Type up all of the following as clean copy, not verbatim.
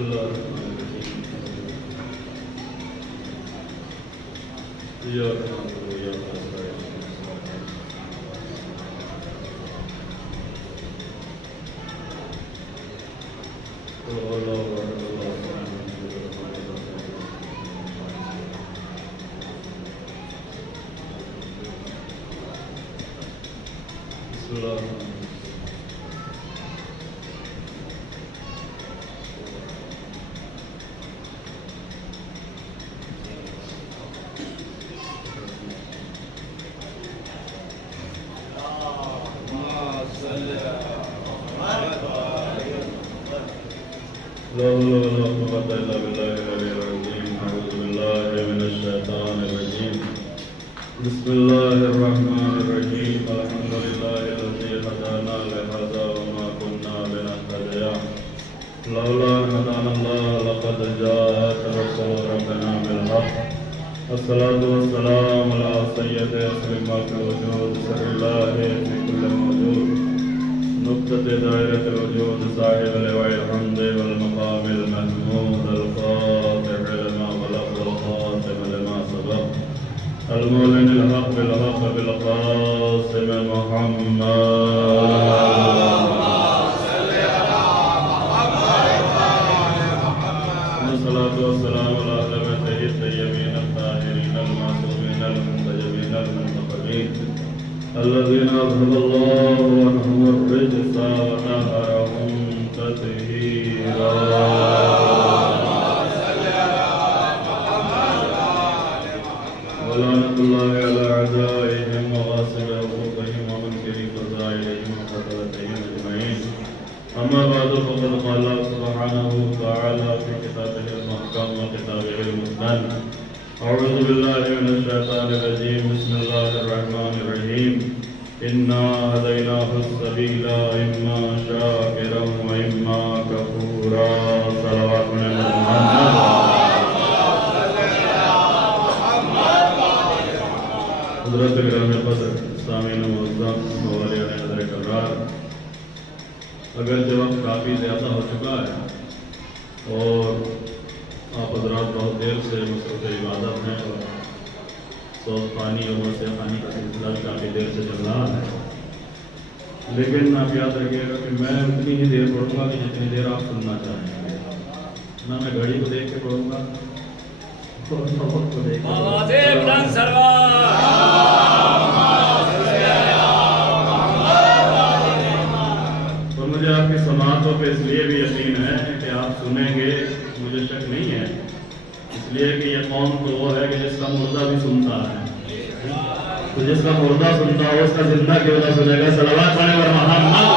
الله إياك نعبد وإياك نستعين قل هو الله أحد الله الصمد بسم الله لا حول ولا قوة إلا بالله العلي العظيم أعوذ بالله من الشيطان الرجيم بسم الله الرحمن الرحيم الحمد لله الذي هدانا لهذا وما كنا لنهتدي لولا أن هدانا الله لقد جاءت رسول ربنا بالحق الصلاة والسلام على سيد أسلم الوجود سر الله في كل موجود نقطة دائرة الوجود صاحب اللواء الحمد والمقام المحمود الفاتح لما بلغ والخاتم لما سبق المعلن الحق بالحق بالقاسم محمد والصلاة والسلام على أهل بيته الطيبين الطاهرين المعصومين المنتجبين المنتقبين الذين أذهب الله عنهم الرجس وطهرهم تطهيرا ولعنة الله على أعدائهم وغاصب حقوقهم ومنكر فضائلهم وقتلتهم أجمعين أما بعد فقد قال الله سبحانه وتعالى في كتابه المحكم وكتابه المتقن أعوذ بالله من الشيطان الرجيم بسم الله الرحمن الرحيم إنا هديناه السبيل إما شاكرا وإما كفورا صلوات من محمد حضرت گرامی قدر سامعین معظم موالین حضرت کرار اگرچہ وقت کافی زیادہ ہو چکا ہے اور آپ حضرات بہت دیر سے مصروف عبادت ہیں اور صوت پانی اور مرتے پانی کا سلسلہ بھی کافی دیر سے چل رہا ہے لیکن آپ یاد رکھیے گا کہ میں اتنی ہی دیر پڑھوں گا کہ جتنی دیر آپ سننا چاہیں گے نہ میں گھڑی کو دیکھ کے پڑھوں گا وقت کو دیکھ کے اور مجھے آپ کی سماعتوں پہ اس لیے بھی یقین ہے کہ آپ سنیں گے مجھے شک نہیں ہے اس لیے کہ یہ قوم تو وہ ہے کہ جس کا مردہ بھی سنتا ہے تو جس کا مردہ سنتا ہو اس کا زندہ کیوں نہ سنے گا صلوات پڑھیں اور محمد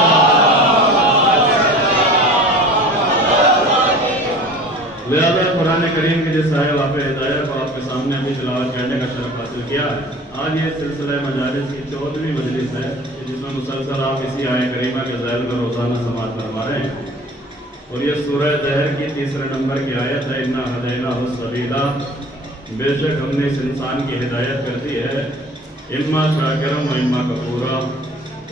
لہذا قرآن کریم کے جس آئے واقع ہدایت کو آپ کے سامنے ابھی تلاوت کرنے کا شرف حاصل کیا ہے آج یہ سلسلہ مجالس کی 14ویں مجلس ہے جس میں مسلسل آپ اسی آئے کریمہ کے ذیل میں روزانہ سماعت فرما رہے ہیں اور یہ سورہ دہر کی 3 نمبر کی آیت ہے اِنَّا هَدَيْنَاهُ السَّبِيلَ بے شک ہم نے اس انسان کی ہدایت کر دی ہے اِمَّا شَاكِرًا وَإِمَّا كَفُورًا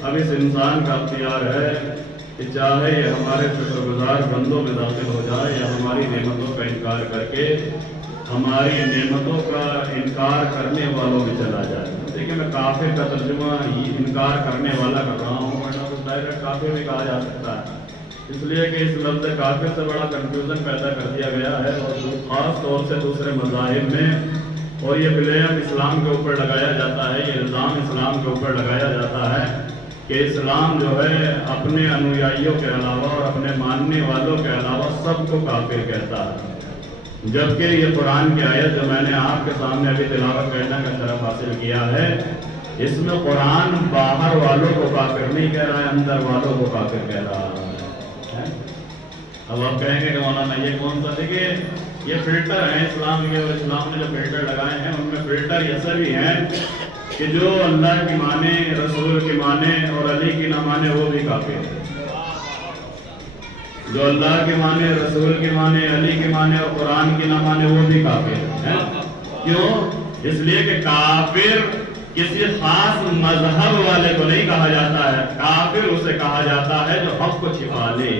اب اس انسان کا اختیار ہے کہ چاہے یہ ہمارے شکر گزار بندوں میں داخل ہو جائے یا ہماری نعمتوں کا انکار کر کے ہماری نعمتوں کا انکار کرنے والوں میں چلا جائے دیکھیں میں کافر کا ترجمہ انکار کرنے والا کر رہا ہوں ورنہ تو ڈائریکٹ کافر بھی کہا جا سکتا ہے اس لیے کہ اس لفظ کافر سے بڑا کنفیوژن پیدا کر دیا گیا ہے اور خاص طور سے دوسرے مذاہب میں اور یہ بلیم اسلام کے اوپر لگایا جاتا ہے یہ الزام اسلام کے اوپر لگایا جاتا ہے کہ اسلام جو ہے اپنے انویائیوں کے علاوہ اور اپنے ماننے والوں کے علاوہ سب کو کافر کہتا ہے جبکہ یہ قرآن کی آیت جو میں نے آپ کے سامنے ابھی تلاوت کرنے کا شرف حاصل کیا ہے اس میں قرآن باہر والوں کو کافر نہیں کہہ رہا ہے اندر والوں کو کافر کہہ رہا ہے اب آپ کہیں گے کہ مولانا یہ کون سا دیکھیے یہ فلٹر ہیں اسلام کے اور اسلام نے جو فلٹر لگائے ہیں ان میں فلٹر ایسا بھی ہیں کہ جو اللہ کی مانے رسول کی مانے اور علی کی نہ مانے وہ بھی کافر ہے جو اللہ کی مانے رسول کی مانے علی کی مانے اور قرآن کی نہ مانے وہ بھی کافر ہے کیوں اس لیے کہ کافر کسی خاص مذہب والے کو نہیں کہا جاتا ہے کافر اسے کہا جاتا ہے جو حق کو چھپا لے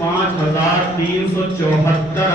5374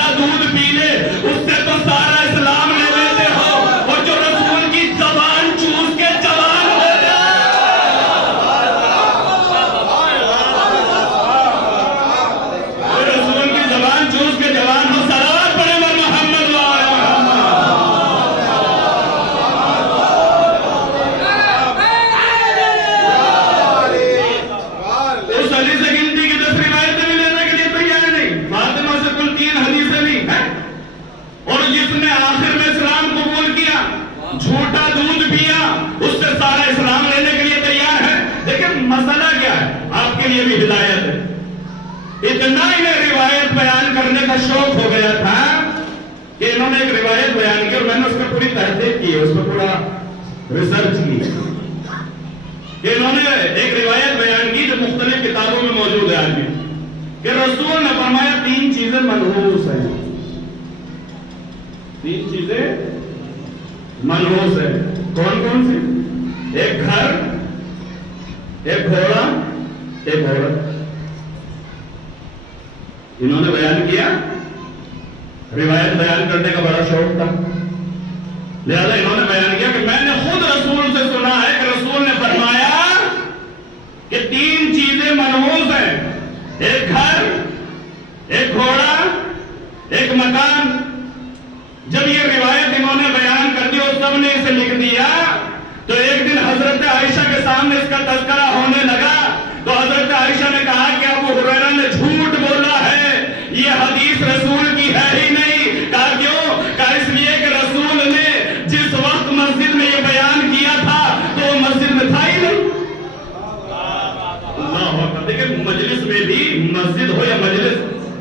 چھوٹا دودھ پی لے اس سے تو سارا اسلام لے لیتے ہو، اور جو رسول کی زبان چوس کے جوان ہو جائے، رسول کی زبان چوس کے جوان ہو، صلوات پڑھے ور محمد و آل محمد۔ اس علی سے گنتی کی 10 روایتیں بھی لینے کے لیے تیار نہیں، فاطمہ سے کل 3 حدیثیں بھی ہیں، اور جس نے آخر میں اسلام قبول کیا، جھوٹا دودھ پیا، اس سے سارا اسلام لینے کے لیے تیار ہے۔ لیکن مسئلہ کیا ہے؟ آپ کے لیے بھی ہدایت ہے۔ اتنا انہیں روایت بیان کرنے کا شوق ہو گیا تھا کہ انہوں نے ایک روایت بیان کی، اور میں نے اس پر پوری تحقیق کی ہے، اس پر پورا ریسرچ کی ہے کہ انہوں نے ایک روایت بیان کی جو مختلف کتابوں میں موجود ہے آج بھی، کہ رسول نے فرمایا 3 چیزیں منحوس ہیں، 3 چیزیں منحوس ہیں۔ کون کون سی؟ ایک گھر، ایک گھوڑا، ایک عورت۔ انہوں نے بیان کیا، روایت بیان کرنے کا بڑا شوق تھا، لہذا انہوں نے بیان کیا کہ میں نے خود رسول سے سنا ہے کہ رسول نے فرمایا کہ 3 چیزیں منحوس ہیں، ایک گھر، ایک گھوڑا، ایک مکان۔ جب یہ روایت انہوں نے بیان کر دی اور سب نے اسے لکھ دیا، تو ایک دن حضرت عائشہ کے سامنے اس کا تذکرہ ہونے لگا، تو حضرت عائشہ نے کہا کہ ابو ہریرہ نے جھوٹ بولا ہے، یہ حدیث رسول کی ہے ہی نہیں۔ کہا کیوں؟ کہا اس لیے کہ رسول نے جس وقت مسجد میں یہ بیان کیا تھا تو وہ مسجد میں تھا ہی نہیں۔ اللہ اکبر۔ دیکھیں مجلس میں بھی، مسجد ہو یا مجلس،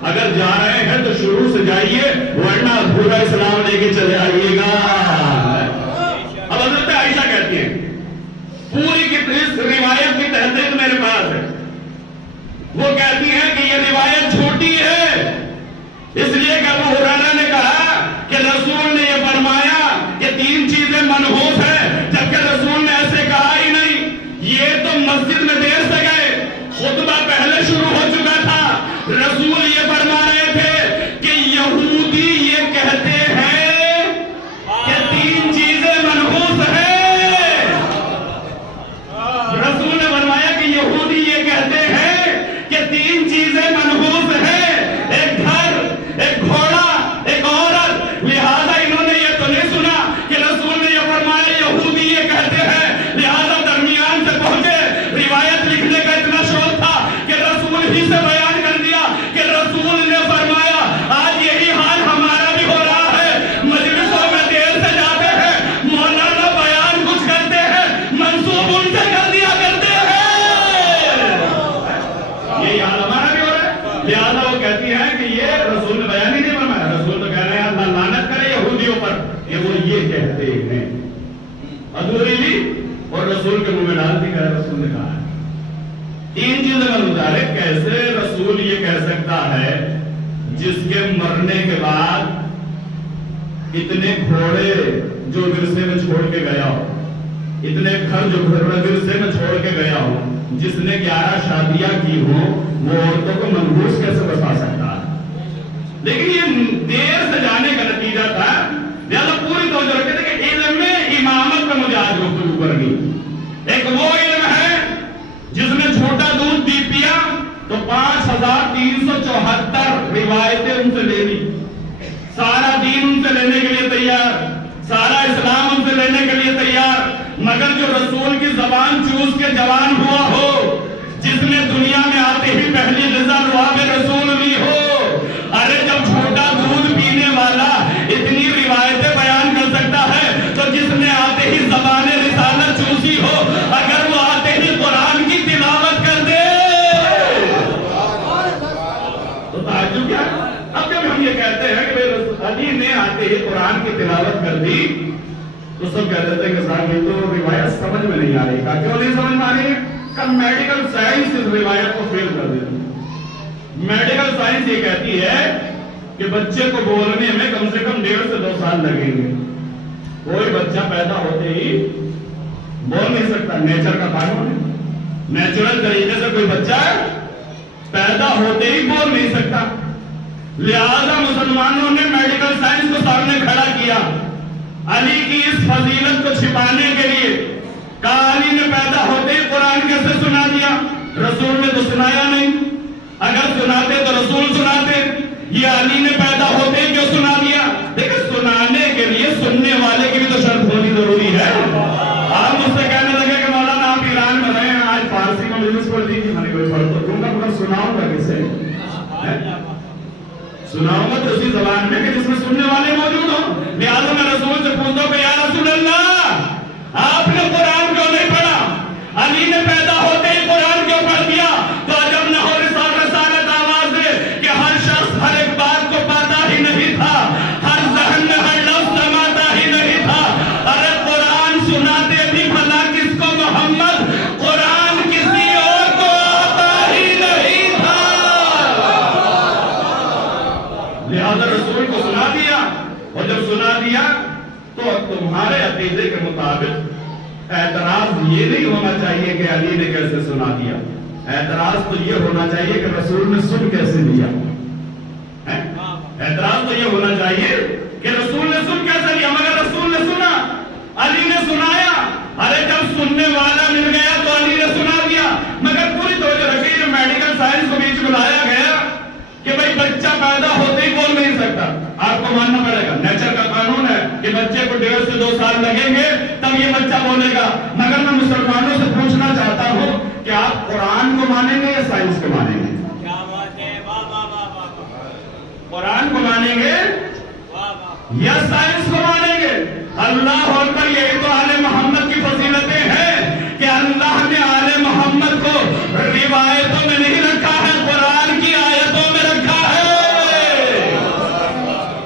اگر جا رہے ہیں تو شروع سے جائیے، ورنہ پورا اسلام لے کے چلے آئیے گا۔ اب حضرت عائشہ کہتی ہیں، پوری کی اس روایت کی تحقیق میرے پاس ہے، وہ کہتی ہیں کہ یہ روایت جھوٹی ہے، اس لیے کہ ابو ہریرہ نے کہا کہ رسول نے یہ فرمایا کہ 3 چیزیں منحوس ہیں، جبکہ رسول نے ایسے کہا ہی نہیں۔ یہ تو مسجد میں دیر سے گئے، خطبہ پہلے شروع ہو چکا تھا، رسول یہ فرما رہے تھے کہ یہودی یہ کہتے ہیں کہ 3 چیزیں منحوس ہیں۔ رسول نے فرمایا کہ یہودی یہ کہتے ہیں کہ 3 چیزیں منحوس ہیں، ایک گھر، ایک گھوڑا، ایک عورت۔ لہذا انہوں نے یہ تو نہیں سنا کہ رسول نے یہ فرمایا یہودی یہ کہتے ہیں، لہذا درمیان سے پہنچے، روایت لکھنے کا اتنا شوق تھا کہ رسول ہی سے بیان کر دیا کہ رسول نے فرمایا۔ آج یہی حال ہمارا بھی ہو رہا ہے، مجلسوں میں دیر سے جاتے ہیں، مولانا بیان کچھ کرتے ہیں، منسوب ان سے کر دیا کرتے ہیں، یہی حال ہمارا بھی ہو رہا ہے۔ لہذا وہ کہتی ہیں کہ یہ رسول نے بیان ہی نہیں فرمایا، رسول تو کہہ رہے ہیں اللہ لعنت کرے یہودیوں پر، یہ کہتے ہیں، ادھوری بھی اور رسول کے منہ میں ڈالتی کہ رسول نے کہا ہے۔ 3 چیزیں منظور ہے، کیسے رسول یہ کہہ سکتا ہے جس کے مرنے کے بعد اتنے گھوڑے جو ورثے میں چھوڑ کے گیا ہو، اتنے گھر جو ورثے میں چھوڑ کے گیا ہو، جس نے 11 شادیاں کی ہوں، وہ عورتوں کو منحوس کیسے بتا سکتا ہے؟ لیکن یہ دیر سے جانے کا نتیجہ تھا، لہذا پوری توجہ رکھتے تھے کہ علم امامت پہ مجھے آج گفتگو کرنی۔ ایک وہ علم ہے جس نے چھوٹا دودھ بھی پیا تو 5374 روایتیں ان سے لے لی، سارا دین ان سے لینے کے لیے تیار، سارا اسلام ان سے لینے کے لیے تیار، مگر جو رسول کی زبان چوس کے جوان ہوا ہو، جس نے دنیا میں آتے ہی پہلی غذا لعاب رسول لی ہو، ارے جب چھوٹا دودھ پینے والا اتنی روایتیں بیان کر سکتا ہے تو جس نے آتے ہی زبان رسالت چوسی ہو، اگر وہ آتے ہی قرآن کی تلاوت کر دے تو تعجب کیا؟ اب جب ہم یہ کہتے ہیں کہ علی نے آتے ہی قرآن کی تلاوت کر دی تو سب کہہ دیتے ہیں کہ صاحب یہ تو روایت سمجھ میں نہیں آ رہی۔ کہا کیوں نہیں سمجھ میں آ رہی؟ کہ میڈیکل سائنس اس روایت کو فیل کر دیتی۔ میڈیکل سائنس یہ کہتی ہے کہ بچے کو بولنے میں کم سے کم 1.5 سے 2 سال لگیں گے۔ کوئی بچہ پیدا ہوتے ہی بول نہیں سکتا، نیچر کا قانون ہے، نیچرل طریقے سے کوئی بچہ پیدا ہوتے ہی بول نہیں سکتا۔ لہذا مسلمانوں نے میڈیکل سائنس کو سامنے کھڑا کیا علی کی اس فضیلت کو چھپانے کے لیے، کہا علی نے پیدا ہوتے ہی قرآن کیسے سنا دیا؟ رسول نے تو سنایا نہیں، اگر سناتے تو رسول سناتے، یہ علی نے پیدا ہوتے ہی کیوں سنا دیا؟ دیکھیں سنانے کے لیے سننے والے کی بھی تو شرط ہونی ضروری ہے۔ آپ مجھ سے کہنے لگے کہ مولانا آپ ایران میں رہے ہیں، آج فارسی میں مجلس پڑھ دیجیے، میں نے کوئی فرق تو دوں گا، مگر سناؤں گا کسے؟ سناؤں گا تو اسی زبان میں کہ جس میں سننے والے موجود ہوں۔ لہٰذا میں رسول سے پوچھتا ہوں کہ یا رسول اللہ، آپ نے قرآن کیوں نہیں پڑھا؟ علی نے پیدا ہوتے ہی قرآن کیوں پڑھ دیا؟ تو عجب نہ ہو رسالت آواز ہے کہ ہر شخص ہر ایک بات کو پاتا ہی نہیں تھا، ہر ذہن میں ہر لفظ سماتا ہی نہیں تھا۔ ارے قرآن سناتے بھی بھلا کس کو محمد، قرآن کسی اور کو آتا ہی نہیں تھا۔ لہذا رسول کو سنا دیا، اور جب سنا دیا تو تمہارے عقیدے کے مطابق اعتراض یہ نہیں ہونا چاہیے کہ علی نے کیسے سنا دیا، اعتراض تو یہ ہونا چاہیے کہ رسول نے سن کیسے دیا۔ اعتراض تو یہ ہونا چاہیے کہ رسول نے سن کیسے دیا، مگر رسول نے سنا، علی نے سنایا۔ ارے جب سننے والا مل گیا تو علی نے سنا دیا۔ مگر پوری توجہ رکھیے، جو میڈیکل سائنس کو بیچ میں لایا گیا کہ بھئی بچہ پیدا ہوتے ہی بول نہیں سکتا، آپ کو ماننا پڑے گا، نیچر کا قانون ہے کہ بچے کو 1.5 سے 2 سال لگیں گے تب یہ بچہ بولے گا۔ مگر میں مسلمانوں سے پوچھنا چاہتا ہوں کہ آپ قرآن کو مانیں گے یا سائنس کو مانیں گے؟ قرآن کو مانیں گے یا سائنس کو مانیں گے؟ اللہ اکبر، یہی تو آل محمد کی فضیلتیں ہیں کہ اللہ نے آل محمد کو روایتوں میں نہیں رکھا ہے، قرآن کی آیتوں میں رکھا ہے۔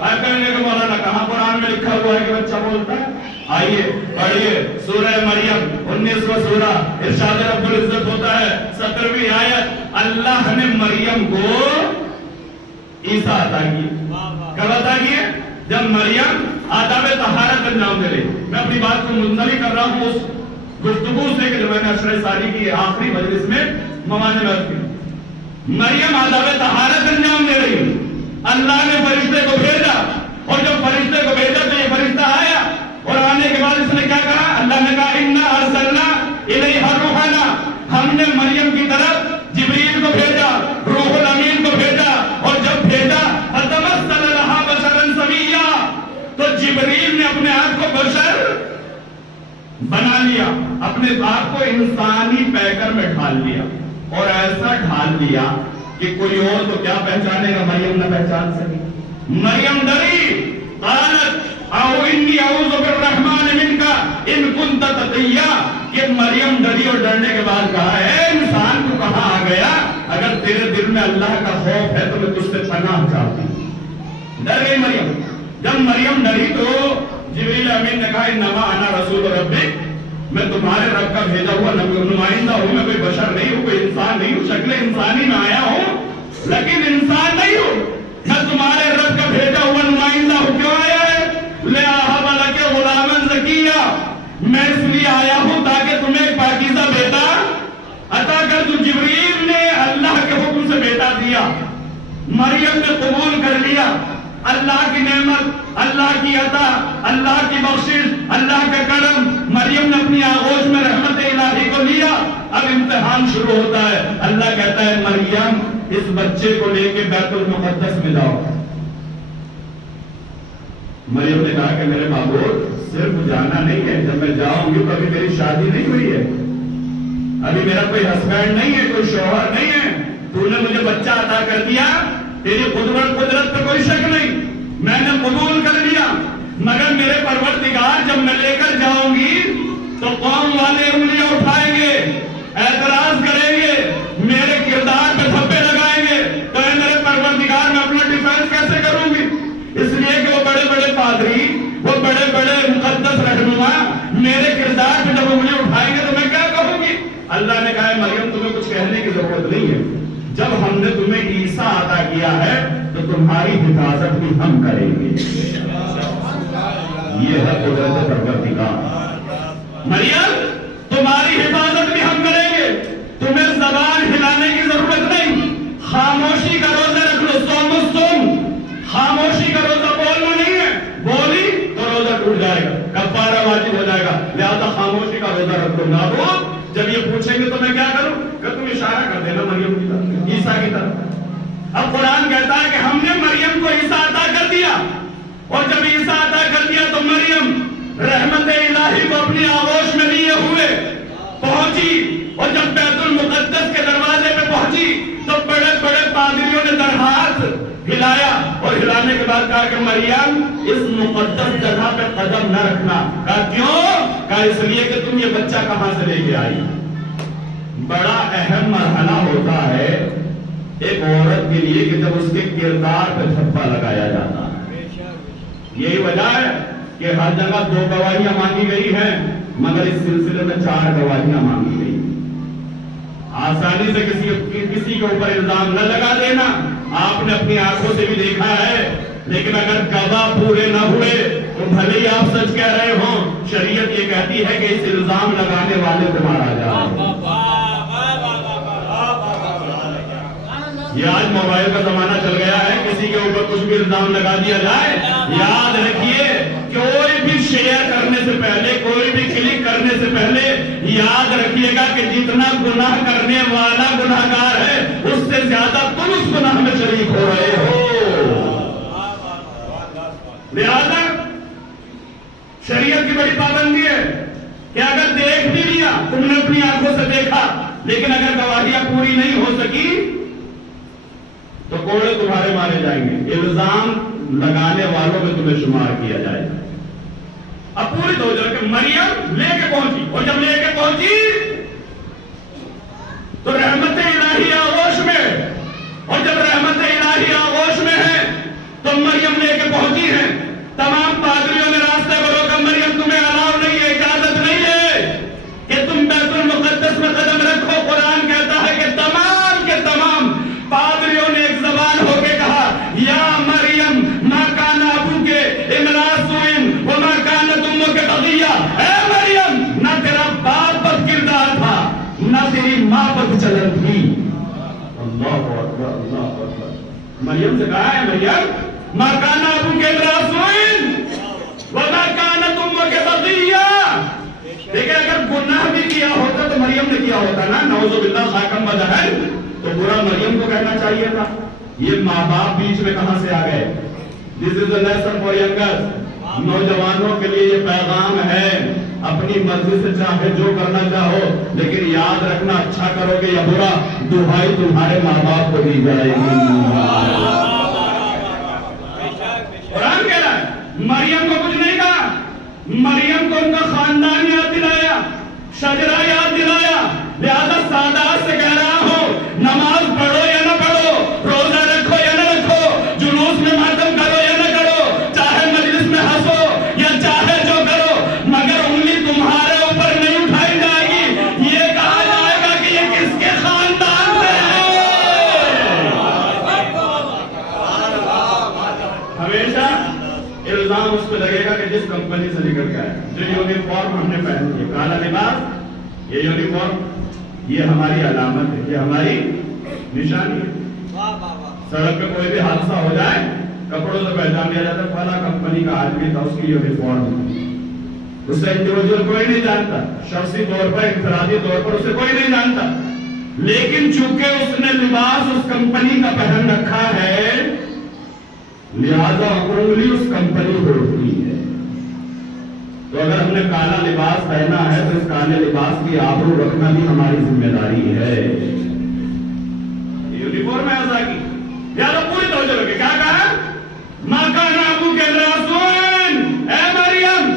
آپ کہیں گے کہ مولانا کہاں قرآن میں لکھا ہوا ہے کہ بچہ بولتا ہے؟ آئیے پڑھیے سورہ مریم 19واں سورہ، ارشاد رب العزت ہوتا ہے 17ویں آیت، اللہ نے مریم کو عیسیٰ عطا کیا۔ کب عطا کیا؟ جب مریم آداب طہارت انجام دے رہی۔ میں اپنی بات کو منتقل کر رہا ہوں اس گفتگو سے کہ جو میں نے عشرہ سالی کی آخری مجلس میں موانع میں کی۔ مریم آداب طہارت انجام دے رہی، اللہ نے فرشتے کو بھیجا، اور جب فرشتے کو بھیجا تو یہ فرشتہ آیا، اور آنے کے بعد اس نے کیا کہا؟ اللہ نے کہا اِنَّا أَرْسَلْنَا إِلَيْهَا رُوحَنَا، ہم نے مریم کی طرف جبریل کو بھیجا، روح الامین کو بھیجا، اور جب بھیجا فَتَمَثَّلَ لَهَا بَشَرًا سَوِيًّا، تو جبریل نے اپنے آپ کو بشر بنا لیا، اپنے آپ کو انسانی پیکر میں ڈھال لیا، اور ایسا ڈھال لیا کہ کوئی اور تو کیا پہچانے گا، مریم نہ پہچان سکی۔ مریم ڈری، قالت او انی اعوذ بالرحمن منک ان کنت تقیا، کہ مریم ڈری اور ڈرنے کے بعد کہا اے انسان تو کہاں آ گیا، اگر تیرے دل میں اللہ کا خوف ہے تو میں تجھ سے پناہ چاہتی ہوں۔ ڈر گئی مریم۔ جب مریم ڈری تو جبریل امین نے کہا انما انا رسول ربک، میں تمہارے رب کا بھیجا ہوا نمائندہ ہوں، میں کوئی بشر نہیں ہوں، کوئی انسان نہیں ہوں، شکل انسانی میں آیا ہوں لیکن انسان نہیں ہوں، میں تمہارے رب کا بھیجا ہوا نمائندہ ہوں۔ کیوں آیا ہے؟ لِأَهَبَ لَكَ غُلَامًا زَكِيًّا، میں اس لیے آیا ہوں تاکہ تمہیں ایک پاکیزہ بیٹا عطا کر دوں۔ جبریل نے اللہ کے حکم سے بیٹا دیا، مریم نے قبول کر لیا، اللہ کی نعمت، اللہ کی عطا، اللہ کی بخشش، اللہ کا کرم، مریم نے اپنی آغوش میں رحمت الہی کو لیا۔ اب امتحان شروع ہوتا ہے، اللہ کہتا ہے مریم اس بچے کو لے کے بیت المقدس میں جاؤ۔ مریم نے کہا کہ میرے معبود صرف جانا نہیں ہے، جب میں جاؤں گی تو ابھی میری شادی نہیں ہوئی ہے، ابھی میرا کوئی ہسبینڈ نہیں ہے، کوئی شوہر نہیں ہے، تو نے مجھے بچہ عطا کر دیا، تیری قدرت پہ کوئی شک نہیں، میں نے قبول کر لیا، مگر میرے پروردگار جب میں لے کر جاؤں گی تو قوم والے انگلیاں اٹھائیں گے، اعتراض کریں گے، میرے کردار پہ دھبے لگائیں گے، تو اے میرے پروردگار میں اپنا ڈیفینس کیسے کروں گی؟ اس لیے کہ وہ بڑے بڑے پادری، وہ بڑے بڑے مقدس رہنما میرے کردار پہ جب انگلی اٹھائیں گے تو میں کیا کہوں گی؟ اللہ نے کہا مریم تمہیں کچھ کہنے کی ضرورت نہیں ہے، جب ہم نے تمہیں عیسیٰ عطا کیا ہے تو تمہاری حفاظت بھی ہم کریں گے۔ یہ ہے قدرت پروردگار۔ مریم تمہاری حفاظت بھی ہم کریں گے، تمہیں زبان ہلانے کی ضرورت نہیں، خاموشی کا روزہ رکھ لو، صوم جائے گا، کفارہ واجب ہو جائے گا، لہذا خاموشی کا روزہ رکھو۔ معبود جب یہ پوچھیں گے تو میں کیا کروں؟ کہ تم اشارہ کر دینا مریم کی طرف، عیسیٰ کی طرف۔ اب قرآن کہتا ہے کہ ہم نے مریم کو عیسیٰ عطا کر دیا، اور جب عیسیٰ عطا کر دیا تو مریم رحمت الہی کو اپنی آغوش میں لیے ہوئے پہنچی، اور جب بیت المقدس کے دروازے پہ پہنچی تو بڑے بڑے پادریوں نے در ہاتھ ہلایا، اور ہلانے کے بعد کہا کہ مریم اس مقدس جگہ پہ قدم نہ رکھنا۔ کہا کیوں؟ کہا اس لیے کہ تم یہ بچہ کہاں سے لے کے آئی۔ بڑا اہم مرحلہ ہوتا ہے ایک عورت کے لیے کہ جب اس کے کردار پہ دھبا لگایا جاتا ہے۔ یہی وجہ ہے کہ ہر جگہ 2 گواہیاں مانگی گئی ہیں، مگر اس سلسلے میں 4 گواہیاں مانگی گئی۔ آسانی سے کسی کے اوپر الزام نہ لگا دینا، آپ نے اپنی آنکھوں سے بھی دیکھا ہے، لیکن اگر گواہ پورے نہ ہوئے تو بھلے ہی آپ سچ کہہ رہے ہوں، شریعت یہ کہتی ہے کہ اس الزام لگانے والے کو مارا جائے۔ یہ آج موبائل کا زمانہ چل گیا ہے، کسی کے اوپر کچھ بھی الزام لگا دیا جائے۔ یاد رکھیے کوئی بھی شیئر کرنے سے پہلے، کوئی بھی کلک کرنے سے پہلے یاد رکھیے گا کہ جتنا گناہ کرنے والا گناہگار ہے اس سے زیادہ تم اس گناہ میں شریک ہو رہے ہو۔ لہذا شریعت کی بڑی پابندی ہے کہ اگر دیکھ بھی لیا، تم نے اپنی آنکھوں سے دیکھا، لیکن اگر گواہیاں پوری نہیں ہو سکی تو کوڑے تمہارے مارے جائیں گے، الزام لگانے والوں میں تمہیں شمار کیا جائے گا۔ اب پوری توجہ کہ مریم لے کے پہنچی، اور جب لے کے پہنچی تو رحمت الہی آغوش میں، اور جب رحمت الہی آغوش میں ہے تو مریم لے کے پہنچی ہے۔ تمام پادریوں نے راستے کو روکا، مریم تمہیں الاؤ نہیں ہے، اجازت نہیں ہے کہ تم بیت المقدس میں قدم رکھو۔ قرآن کہتا ہے کہ تمام کے تمام پادریوں نے ایک زبان ہو کے کہا یا مریم ما کان ابوک امرا سوء وما کانت امک بغیہ، اے مریم نہ تیرا باپ بد کردار تھا نہ تیری ماں بد چلن تھی۔ اللہ اکبر، اللہ اکبر۔ مریم سے کہا ہے مریم ما کان ابوک امرا سوء وما کانت امک بغیہ۔ دیکھیں اگر گناہ بھی کیا ہوتا تو مریم نے کیا ہوتا نا، نعوذ باللہ خاکم بدہن، تو برا مریم کو کہنا چاہیے تھا۔ یہ ماں باپ بیچ میں کہاں سے آ گئے؟ This is a lesson for youngers۔ نوجوانوں کے لیے یہ پیغام ہے، اپنی مرضی سے چاہے جو کرنا چاہو، لیکن یاد رکھنا اچھا کرو گے یا برا دہائی تمہارے ماں باپ کو دی جائے گی۔ قرآن کہہ رہا ہے مریم کو کچھ نہیں کہا، مریم کو ان کا خاندان یاد دلایا، شجرہ یاد دلایا۔ لہذا سادات سے کہہ رہا ہوں، نماز پڑھو یا نہ پڑھو، روزہ رکھو یا نہ رکھو، جلوس میں ماتم کرو یا نہ کرو، چاہے مجلس میں ہنسو یا چاہے جو کرو، مگر انگلی تمہارے اوپر نہیں اٹھائی جائے گی۔ یہ کہا جائے گا کہ یہ کس کے خاندان سے ہے۔ ہمیشہ الزام اس پہ لگے گا کہ جس کمپنی سے نکل گیا ہے، جو یونیفارم ہم نے پہن لی، کالا لباس، یہ یونیفارم، یہ ہماری علامت ہے، یہ ہماری نشانی ہے۔ سڑک پہ کوئی بھی حادثہ ہو جائے کپڑوں سے پہچان لیا جاتا ہے، فلاں کمپنی کا آدمی تھا، اس کی یونیفارم، اس سے انڈیویجول کوئی نہیں جانتا، شخصی طور پر انفرادی طور پر اسے کوئی نہیں جانتا، لیکن چونکہ اس نے لباس اس کمپنی کا پہن رکھا ہے لہذا انگلی اس کمپنی کو اٹھتی ہے۔ تو اگر ہم نے کالا لباس پہنا ہے تو اس کالے لباس کی آبرو رکھنا بھی ہماری ذمہ داری ہے۔ یونیفارم ہے ایسا کی یاد پوری توجہ رکھے، کیا کہا؟ ماں کان ابوک امرا سوء، اے مریم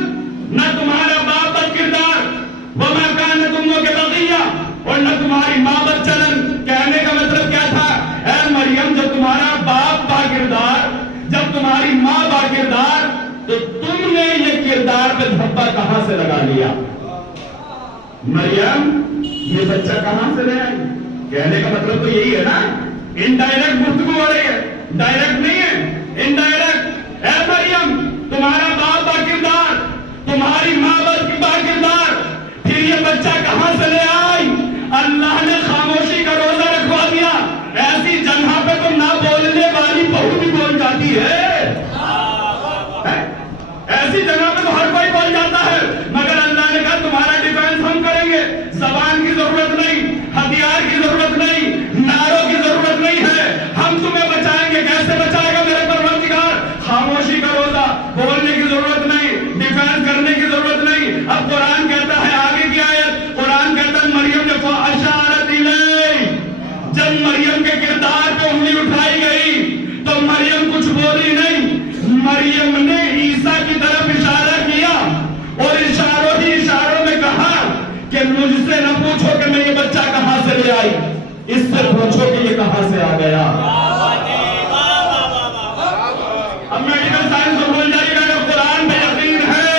نہ تمہارا باپ بد کردار، وما کانت امک بغیہ، اور نہ تمہاری ماں بد چلن۔ کہنے کا مطلب کیا تھا؟ اے مریم جب تمہارا باپ با کردار، جب تمہاری ماں با کردار، تو تم نے یہ کردار پہ دھبا کہاں سے لگا لیا؟ مریم یہ بچہ کہاں سے لے آئی؟ کہنے کا مطلب تو یہی ہے نا، انڈائریکٹ گفتگو ہو رہی ہے، ڈائریکٹ نہیں ہے، انڈائریکٹ۔ اے مریم تمہارا باپ با کردار، تمہاری ماں با کردار، پھر یہ بچہ کہاں سے لے آئی؟ اللہ نے خاموشی کا روزہ رکھوا دیا۔ ایسی جگہ پہ تو نہ بولنے والی بہو بھی بول جاتی ہے، ایسی جگہ پہ تو ہر کوئی بول اب قرآن کہتا ہے آگے کی آیت، قرآن کہتا ہے مریم نے فَأَشَارَتْ إِلَيْهِ، جب مریم کے کردار پہ انگلی اٹھائی گئی تو مریم کچھ بولی نہیں، مریم نے عیسیٰ کی طرف اشارہ کیا اور اشاروں میں کہا کہ مجھ سے نہ پوچھو کہ میں یہ بچہ کہاں سے لے آئی، اس سے پوچھو کہ یہ کہاں سے آ گیا۔ اب میڈیکل سائنس کو بول جائے گا کہ قرآن میں یقین ہے،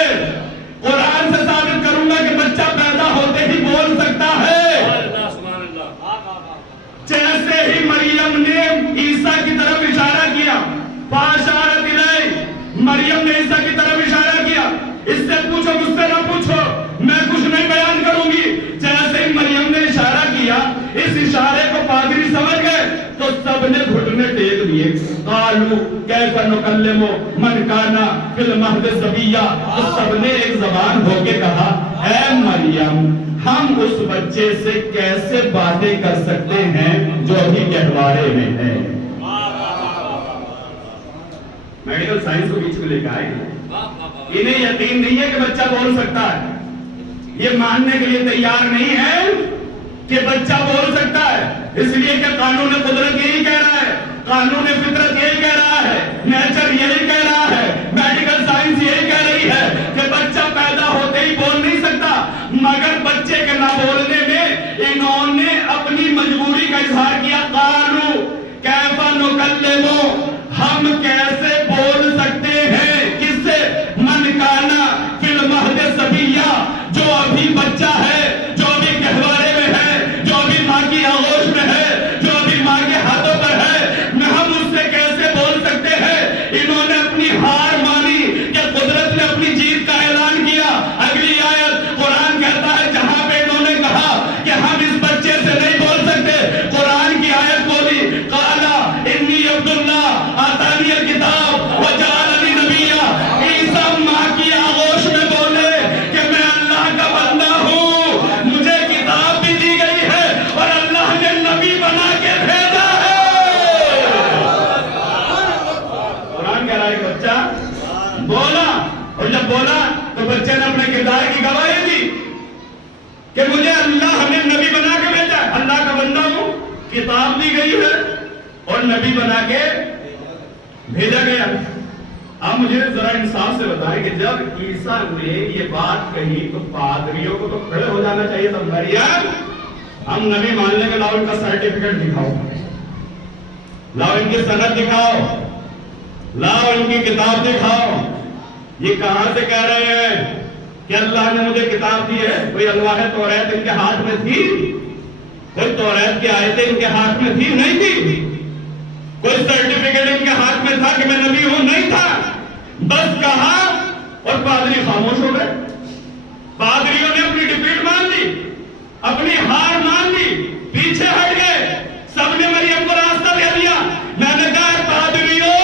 قرآن سے ثابت کروں گا کہ بچہ پیدا ہوتے ہی بول سکتا ہے۔ جیسے ہی مریم نے عیسیٰ کی طرف اشارہ کیا، فَأَشَارَتْ إِلَيْهِ، مریم نے عیسیٰ کی طرف اشارہ کیا، اس سے پوچھو مجھ سے نہ پوچھو، میں کچھ نہیں بیان کروں گی۔ جیسے ہی مریم نے اشارہ کیا، اس اشارے کو پادری سمجھ گئے تو سب نے گھٹنے ٹیک لیے۔ قالوا کیف نکلم من کان فی المہد صبیا، تو سب نے ایک زبان ہو کے کہا اے مریم ہم اس بچے سے کیسے باتیں کر سکتے ہیں جو ابھی گہوارے میں ہے۔ میڈیکل سائنس کو بیچ میں لے کے آئے، انہیں یقین نہیں ہے کہ بچہ بول سکتا ہے، یہ ماننے کے لیے تیار نہیں ہے کہ بچہ بول سکتا ہے، اس لیے کہ قانون قدرت یہی کہہ رہا ہے، قانون فطرت یہی کہہ رہا ہے، نیچر یہی کہہ رہا ہے، میڈیکل سائنس یہی کہہ رہی ہے کہ بچہ پیدا ہوتے ہی بول نہیں سکتا، مگر بچے کے نہ بولنے میں انہوں نے اپنی مجبوری کا اظہار کیا۔ قالوا کیف نکلم، ہم کیسے بول سکتے ہیں کس سے؟ من کانا فی المہد صبیا، جو ابھی بچہ ہے، جو ابھی گہوارے میں ہے، جو ابھی ماں کی آغوش میں ہے، جو ابھی ماں کے ہاتھوں پر ہے، ہم اس سے کیسے بول سکتے ہیں؟ انہوں نے اپنی ہار مانی کہ قدرت نے اپنی جیت کا اعلان کیا۔ اگلی آیت قرآن کہتا ہے جہاں پہ انہوں نے کہا کہ ہم اس بچے سے نہیں بول سکتے، قرآن کی آیت بولی قال انی عبد اللہ آتانی الکتاب وجعلنی نبیا، عیسیٰ ماں کی آغوش میں بولے کہ میں اللہ کا بندہ ہوں، مجھے کتاب بھی دی گئی ہے اور اللہ نے نبی بنا کے بھیجا ہے۔ قرآن کہہ رہا ہے کہ بچہ بولا، اور جب بولا تو بچے نے اپنے کردار کی گواہی دی کہ مجھے اللہ نے نبی بنا کے بھیجا ہے، اللہ کا بندہ ہوں، کتاب دی گئی ہے اور نبی بنا کے بھیجا گیا۔ اب مجھے ذرا انصاف سے بتائیں کہ جب عیسیٰ نے یہ بات کہی تو پادریوں کو تو کھڑے ہو جانا چاہیے تھا، مریم ہم نبی مان لیں گے، لاؤ ان کا سرٹیفکیٹ دکھاؤ، لاؤ ان کی سند دکھاؤ، لاؤ ان کی کتاب دکھاؤ۔ یہ کہاں سے کہہ رہے ہیں کہ اللہ نے مجھے کتاب دی ہے؟ کوئی الواح توریت ان کے ہاتھ میں تھی؟ کوئی توریت کی آیتیں ان کے ہاتھ میں تھی؟ نہیں تھی۔ کوئی سرٹیفکیٹ ان کے ہاتھ میں تھا کہ میں نبی ہوں؟ نہیں تھا۔ بس کہا اور پادری خاموش ہو گئے۔ پادریوں نے اپنی ڈیفیٹ مان لی، اپنی ہار مان لی، پیچھے ہٹ گئے، سب نے مریم کو راستہ دے دیا۔ میں نے کہا پادریوں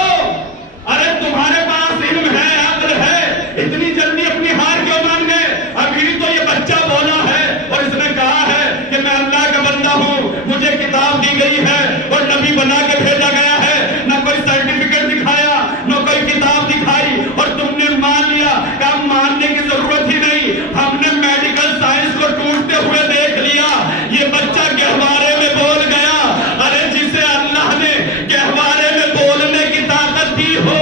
ارے تمہارے پاس علم ہے، عقل ہے، اتنی جلدی اپنی ہار کیوں مان گئے؟ ابھی تو یہ بچہ بولا ہے اور اس نے کہا ہے کہ میں اللہ کا بندہ ہوں، مجھے کتاب دی گئی ہے اور نبی بنا کے بھیجا گیا ہے، نہ کوئی سرٹیفکیٹ دکھایا نہ کوئی کتاب دکھائی اور تم نے مان لیا۔ کام ماننے کی ضرورت ہی نہیں، ہم نے میڈیکل سائنس کو ٹوٹتے ہوئے دیکھ لیا، یہ بچہ گہوارے میں بول گیا۔ ارے جسے اللہ نے گہوارے میں بولنے کی طاقت دی ہو،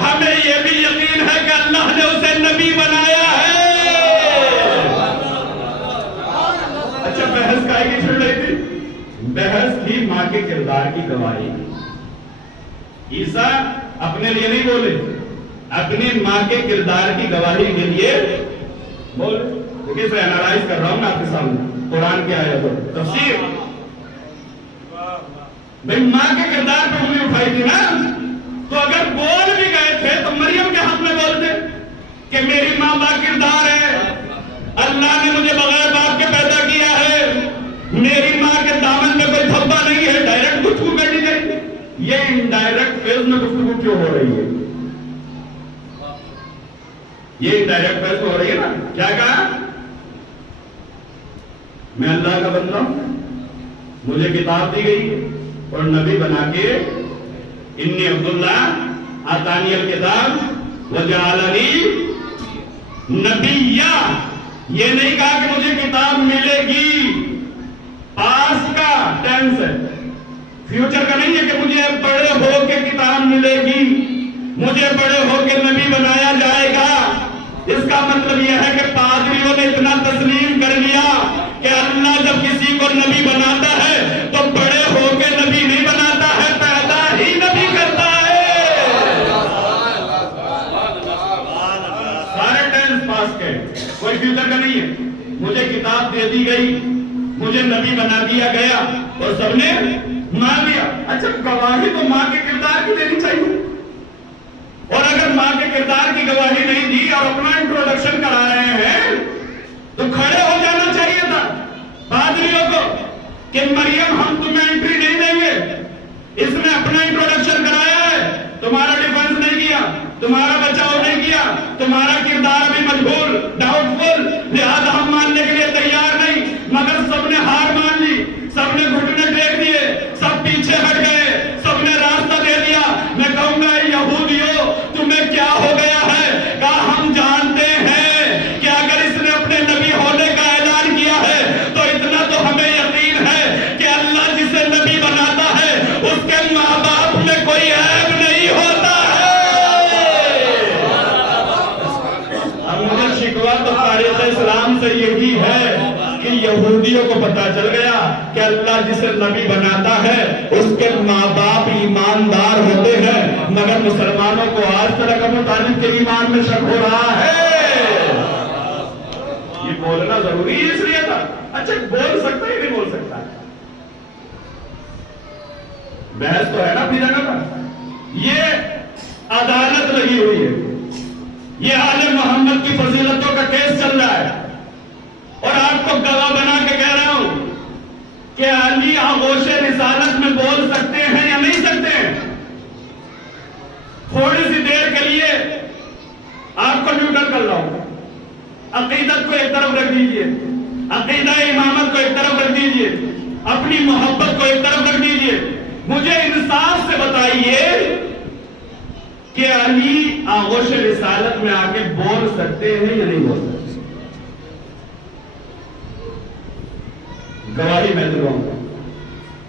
ہمیں یہ بھی یقین ہے کہ اللہ نے اسے نبی بنایا ہے۔ اچھا بحث کائے کی چھڑ رہی تھی؟ بحث تھی ماں کے کردار کی گواہی۔ عیسیٰ اپنے لیے نہیں بولے، اپنی ماں کے کردار کی گواہی کے لیے بولے۔ دیکھیں اسے انالائز کر رہا ہوں میں آپ کے سامنے، قرآن کی آیت پر تفسیر۔ بھئی ماں کے کردار پہ انہیں اٹھائی تھی نا، تو اگر بول بھی گئے تھے تو مریم کے حق میں بولتے کہ میری ماں با کردار ہے، اللہ نے مجھے بغیر باپ کے پیدا کیا ہے، میری ماں کے دامن میں کوئی دھبا نہیں ہے، ڈائریکٹ گفتگو کرنی چاہیے۔ یہ انڈائریکٹ فیز میں گفتگو کیوں ہو رہی ہے؟ یہ انڈائریکٹ فیز ہو رہی ہے نا۔ کیا کہا؟ میں اللہ کا بندہ ہوں، مجھے کتاب دی گئی اور نبی بنا کے انی عبداللہ آتانی الکتاب وجعلنی نبیہ، یہ نہیں کہا کہ مجھے کتاب ملے گی، پاس کا ٹینس ہے، فیوچر کا نہیں ہے کہ مجھے بڑے ہو کے کتاب ملے گی، مجھے بڑے ہو کے نبی بنایا جائے گا۔ اس کا مطلب یہ ہے کہ پادریوں نے اتنا تسلیم کر لیا کہ اللہ جب کسی کو نبی بناتا ہے تو بڑے ہو کے نبی نہیں بناتا ہے، پیدا ہی نبی کرتا ہے۔ سارے ٹینس پاس کے، کوئی فیوچر کا نہیں ہے۔ مجھے کتاب دے دی گئی، مجھے نبی بنا دیا گیا اور سب نے مان لیا۔ اچھا، گواہی تو ماں کے کردار کی دینی چاہیے، اور اگر ماں کے کردار کی گواہی نہیں دی اور اپنا انٹروڈکشن کرا رہے ہیں تو کھڑے ہو جانا چاہیے تھا پادریوں کو کہ مریم ہم تمہیں انٹری نہیں دیں گے، اس نے اپنا انٹروڈکشن کرایا ہے، تمہارا ڈیفنس نہیں کیا، تمہارا بچاؤ نہیں کیا، تمہارا کردار بھی مجہول، ڈاؤٹ فل، لہذا ہم ماننے کے لیے تیار نہیں۔ مگر سب نے ہار مان لی، سب نے گھٹنے ٹیک دیے، سب پیچھے ہٹ گئے، سب نے راستہ دے دیا۔ میں کہوں گا یہودیوں تمہیں کیا ہو گیا ہے؟ کہا ہم جانتے ہیں کہ اگر اس نے اپنے نبی ہونے کا اعلان کیا ہے تو اتنا تو ہمیں یقین ہے کہ اللہ جسے نبی بناتا ہے اس کے ماں باپ میں کوئی عیب نہیں ہوتا ہے۔ اب مجھے شکوہ تو تاریخ اسلام سے یہی ہے کہ یہودیوں کو پتا چل گیا کہ اللہ جسے نبی بناتا ہے اس کے ماں باپ ایماندار ہوتے ہیں، مگر مسلمانوں کو آج تک ابو طالب کے ایمان میں شک ہو رہا ہے۔ یہ بولنا ضروری ہے اس لیے تھا۔ اچھا، بول سکتا ہے نہیں بول سکتا؟ بحث تو ہے نا اپنی جگہ پر۔ یہ عدالت لگی ہوئی ہے، یہ آل محمد کی فضیلتوں کا کیس چل رہا ہے، اور آپ کو گواہ بنا کے کہہ رہا ہوں کہ علی آغوش رسالت میں بول سکتے ہیں یا نہیں سکتے ہیں۔ تھوڑی سی دیر کے لیے آپ کو نیوٹرل کر رہا ہوں، عقیدت کو ایک طرف رکھ دیجئے، عقیدہ امامت کو ایک طرف رکھ دیجئے، اپنی محبت کو ایک طرف رکھ دیجئے۔ مجھے انصاف سے بتائیے کہ علی آغوش رسالت میں آ کے بول سکتے ہیں یا نہیں بول سکتے؟ گواہی میں دوں گا۔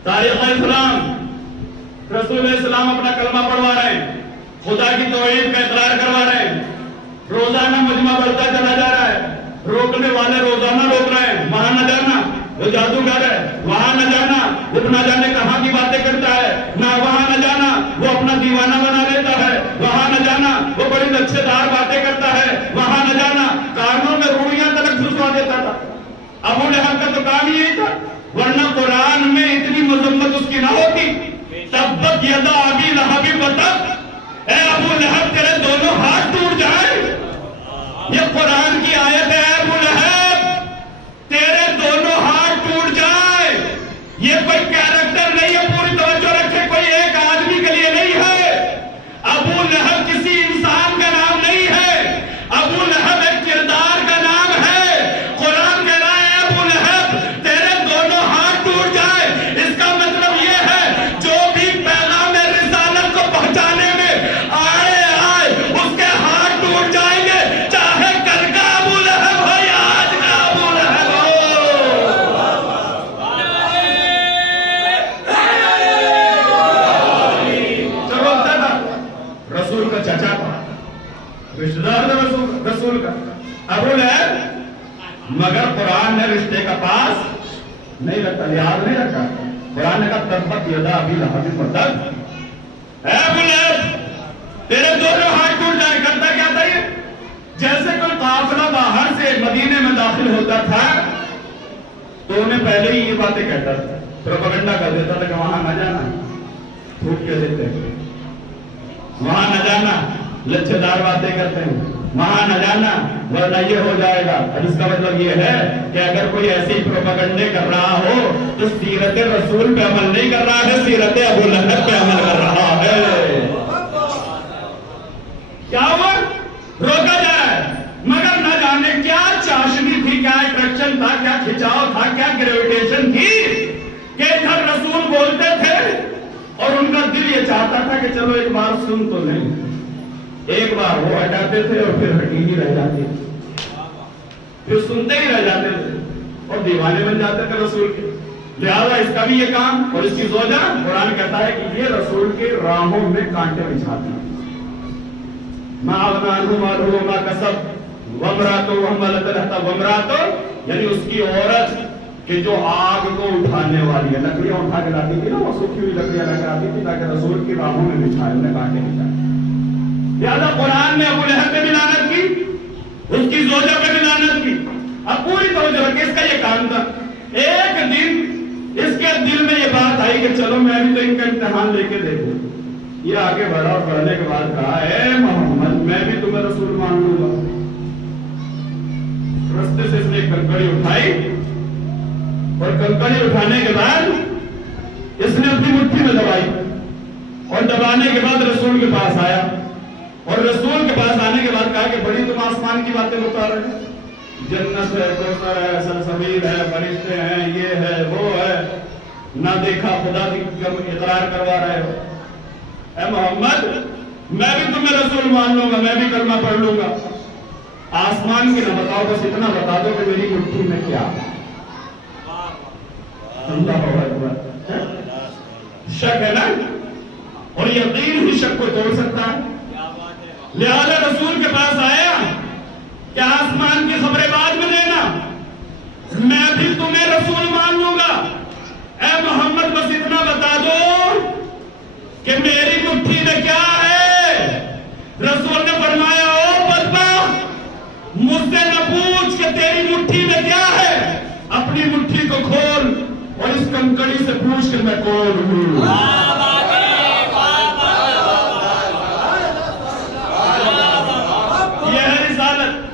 تاریخ اسلام، رسول اسلام اپنا کلمہ پڑھوا رہے ہیں، خدا کی توحید کا اقرار کروا رہے ہیں، روزانہ مجمع بڑھتا چلا جا رہا ہے، روکنے والے روزانہ روک رہے ہیں، وہاں نہ جانا وہ جادوگر ہے، وہاں نہ جانا وہ نہ جانے کہاں کی باتیں کرتا ہے، نہ وہاں نہ جانا وہ اپنا دیوانہ بنا لیتا ہے، وہاں نہ جانا وہ بڑی لچھے دار باتیں کرتا ہے، وہاں نہ جانا کانوں میں روڑیاں تلک گھسوا دیتا تھا۔ ابو لہب کا تو کام یہی تھا، ورنہ قرآن میں اتنی مذمت اس کی نہ ہوتی۔ تبت یدا ابی لہب وتب، اے ابو لہب تیرے دونوں ہاتھ ٹوٹ جائیں، یہ قرآن کی آیت ہے۔ ابو لہب تیرے دونوں ہاتھ ٹوٹ جائیں، یہ کوئی کیریکٹر نہیں ہے، پوری توجہ رکھے، کوئی ایک آدمی کے لیے نہیں ہے۔ ابو لہب کسی انسان کا نام نہیں ہے، ابو لہب ایک کردار کا نام ہے۔ قرآن کہہ رہا ہے ابو لہب تیرے دونوں ہاتھ ٹوٹ جائے، اس کا مطلب یہ ہے جو بھی پیغام رسالت کو پہنچانے میں آئے اس کے ہاتھ ٹوٹ جائیں گے، چاہے کل کا ابو لہب ہو یا آج کا ابو لہب ہو۔ جو بولتا تھا رسول کا چچا تھا، رشتہ دار تھا رسول کا ابو لہب، مگر قرآن نے رشتے کا پاس نہیں رکھا، یاد نہیں رکھا۔ قرآن نے کہا تبت یدا ابی لہب وتب، اے ابو لہب تیرے دونوں ہاتھ ٹوٹ جائیں۔ کرتا کیا تھا یہ؟ جیسے کوئی قافلہ باہر سے مدینے میں داخل ہوتا تھا تو انہیں پہلے ہی یہ باتیں کہتا تھا، پروپیگنڈا کر دیتا تھا کہ وہاں نہ جانا، پھوٹ کے دیتے ہیں، وہاں نہ جانا، لچھے دار باتیں کرتے ہیں، وہاں نہ جانا ورنہ یہ ہو جائے گا۔ اور اس کا مطلب یہ ہے کہ اگر کوئی ایسی پروپیگنڈے کر رہا ہو تو سیرت رسول پہ عمل نہیں کر رہا ہے، سیرت ابو لہب پہ عمل کر رہا ہے۔ کیا ہوا؟ روکا جائے، مگر نہ جانے کیا چاشنی تھی، کیا اٹریکشن تھا، کیا کھچاؤ تھا، کیا گریویٹیشن تھی کہ ادھر رسول بولتے تھے اور ان کا دل یہ چاہتا تھا کہ چلو ایک بار سن تو نہیں، ایک بار وہ ہٹاتے تھے اور پھر ہٹی ہی رہ جاتی۔ پھر سنتے ہی رہ جاتے تھے اور دیوانے بن جاتے تھے رسول کے. لہذا اس کا بھی یہ کام اور اس کی زوجہ قرآن کہتا ہے کہ یہ رسول کے راہوں میں کانٹے بچھاتی. ما اغنی عنہ مالہ وما کسب وامرأتہ حملۃ الحطب. وامرأتہ یعنی اس کی عورت کہ جو آگ کو اٹھانے والی ہے, لکڑیاں اٹھا کے لاتی تھی نا, وہ سوکھی ہوئی لکڑیاں لے کے آتی تھی تاکہ رسول کی راہوں میں بچھائے, انہیں کانٹے بچھائے. لہذا قرآن نے ابو لہب پہ بھی لعنت کی, اس کی زوجہ پہ بھی لعنت کی. اب پوری توجہ رکھیں, اس کا یہ کام تھا. ایک دن اس کے دل میں یہ بات آئی کہ چلو میں بھی تو ان کا امتحان لے کے دیکھوں. یہ آگے بڑھا اور بڑھنے کے بعد کہا, اے محمد میں بھی تمہیں رسول مان لوں گا. رستے سے اس نے کنکڑی اٹھائی اور کنکڑی اٹھانے کے بعد اس نے اپنی مٹھی میں دبائی اور دبانے کے بعد رسول کے پاس آیا اور رسول کے پاس آنے کے بعد کہا کہ بڑی تم آسمان کی باتیں بتا رہے, جنت ہے, کوثر ہے, سلسبیل ہے, فرشتے ہیں, یہ ہے, وہ ہے, نہ دیکھا خدا کی اقرار کروا رہے ہو. اے محمد میں بھی تمہیں رسول مان لوں گا, میں بھی کلمہ پڑھ لوں گا. آسمان کی نہ بتاؤ, بس اتنا بتا دو کہ میری مٹھی میں کیا ہے. اللہ اکبر, شک ہے نا, اور یقین ہی شک کو توڑ سکتا ہے. لہذا رسول کے پاس آیا کہ آسمان کی خبریں بعد میں دینا, میں بھی تمہیں رسول مان لوں گا. اے محمد بس اتنا بتا دو کہ میری مٹھی میں کیا ہے. رسول نے فرمایا, او بدبخت مجھ سے نہ پوچھ کہ تیری مٹھی میں کیا ہے, اپنی مٹھی کو کھول اور اس کنکڑی سے پوچھ کہ میں کون ہوں. یہ ہے رسالت.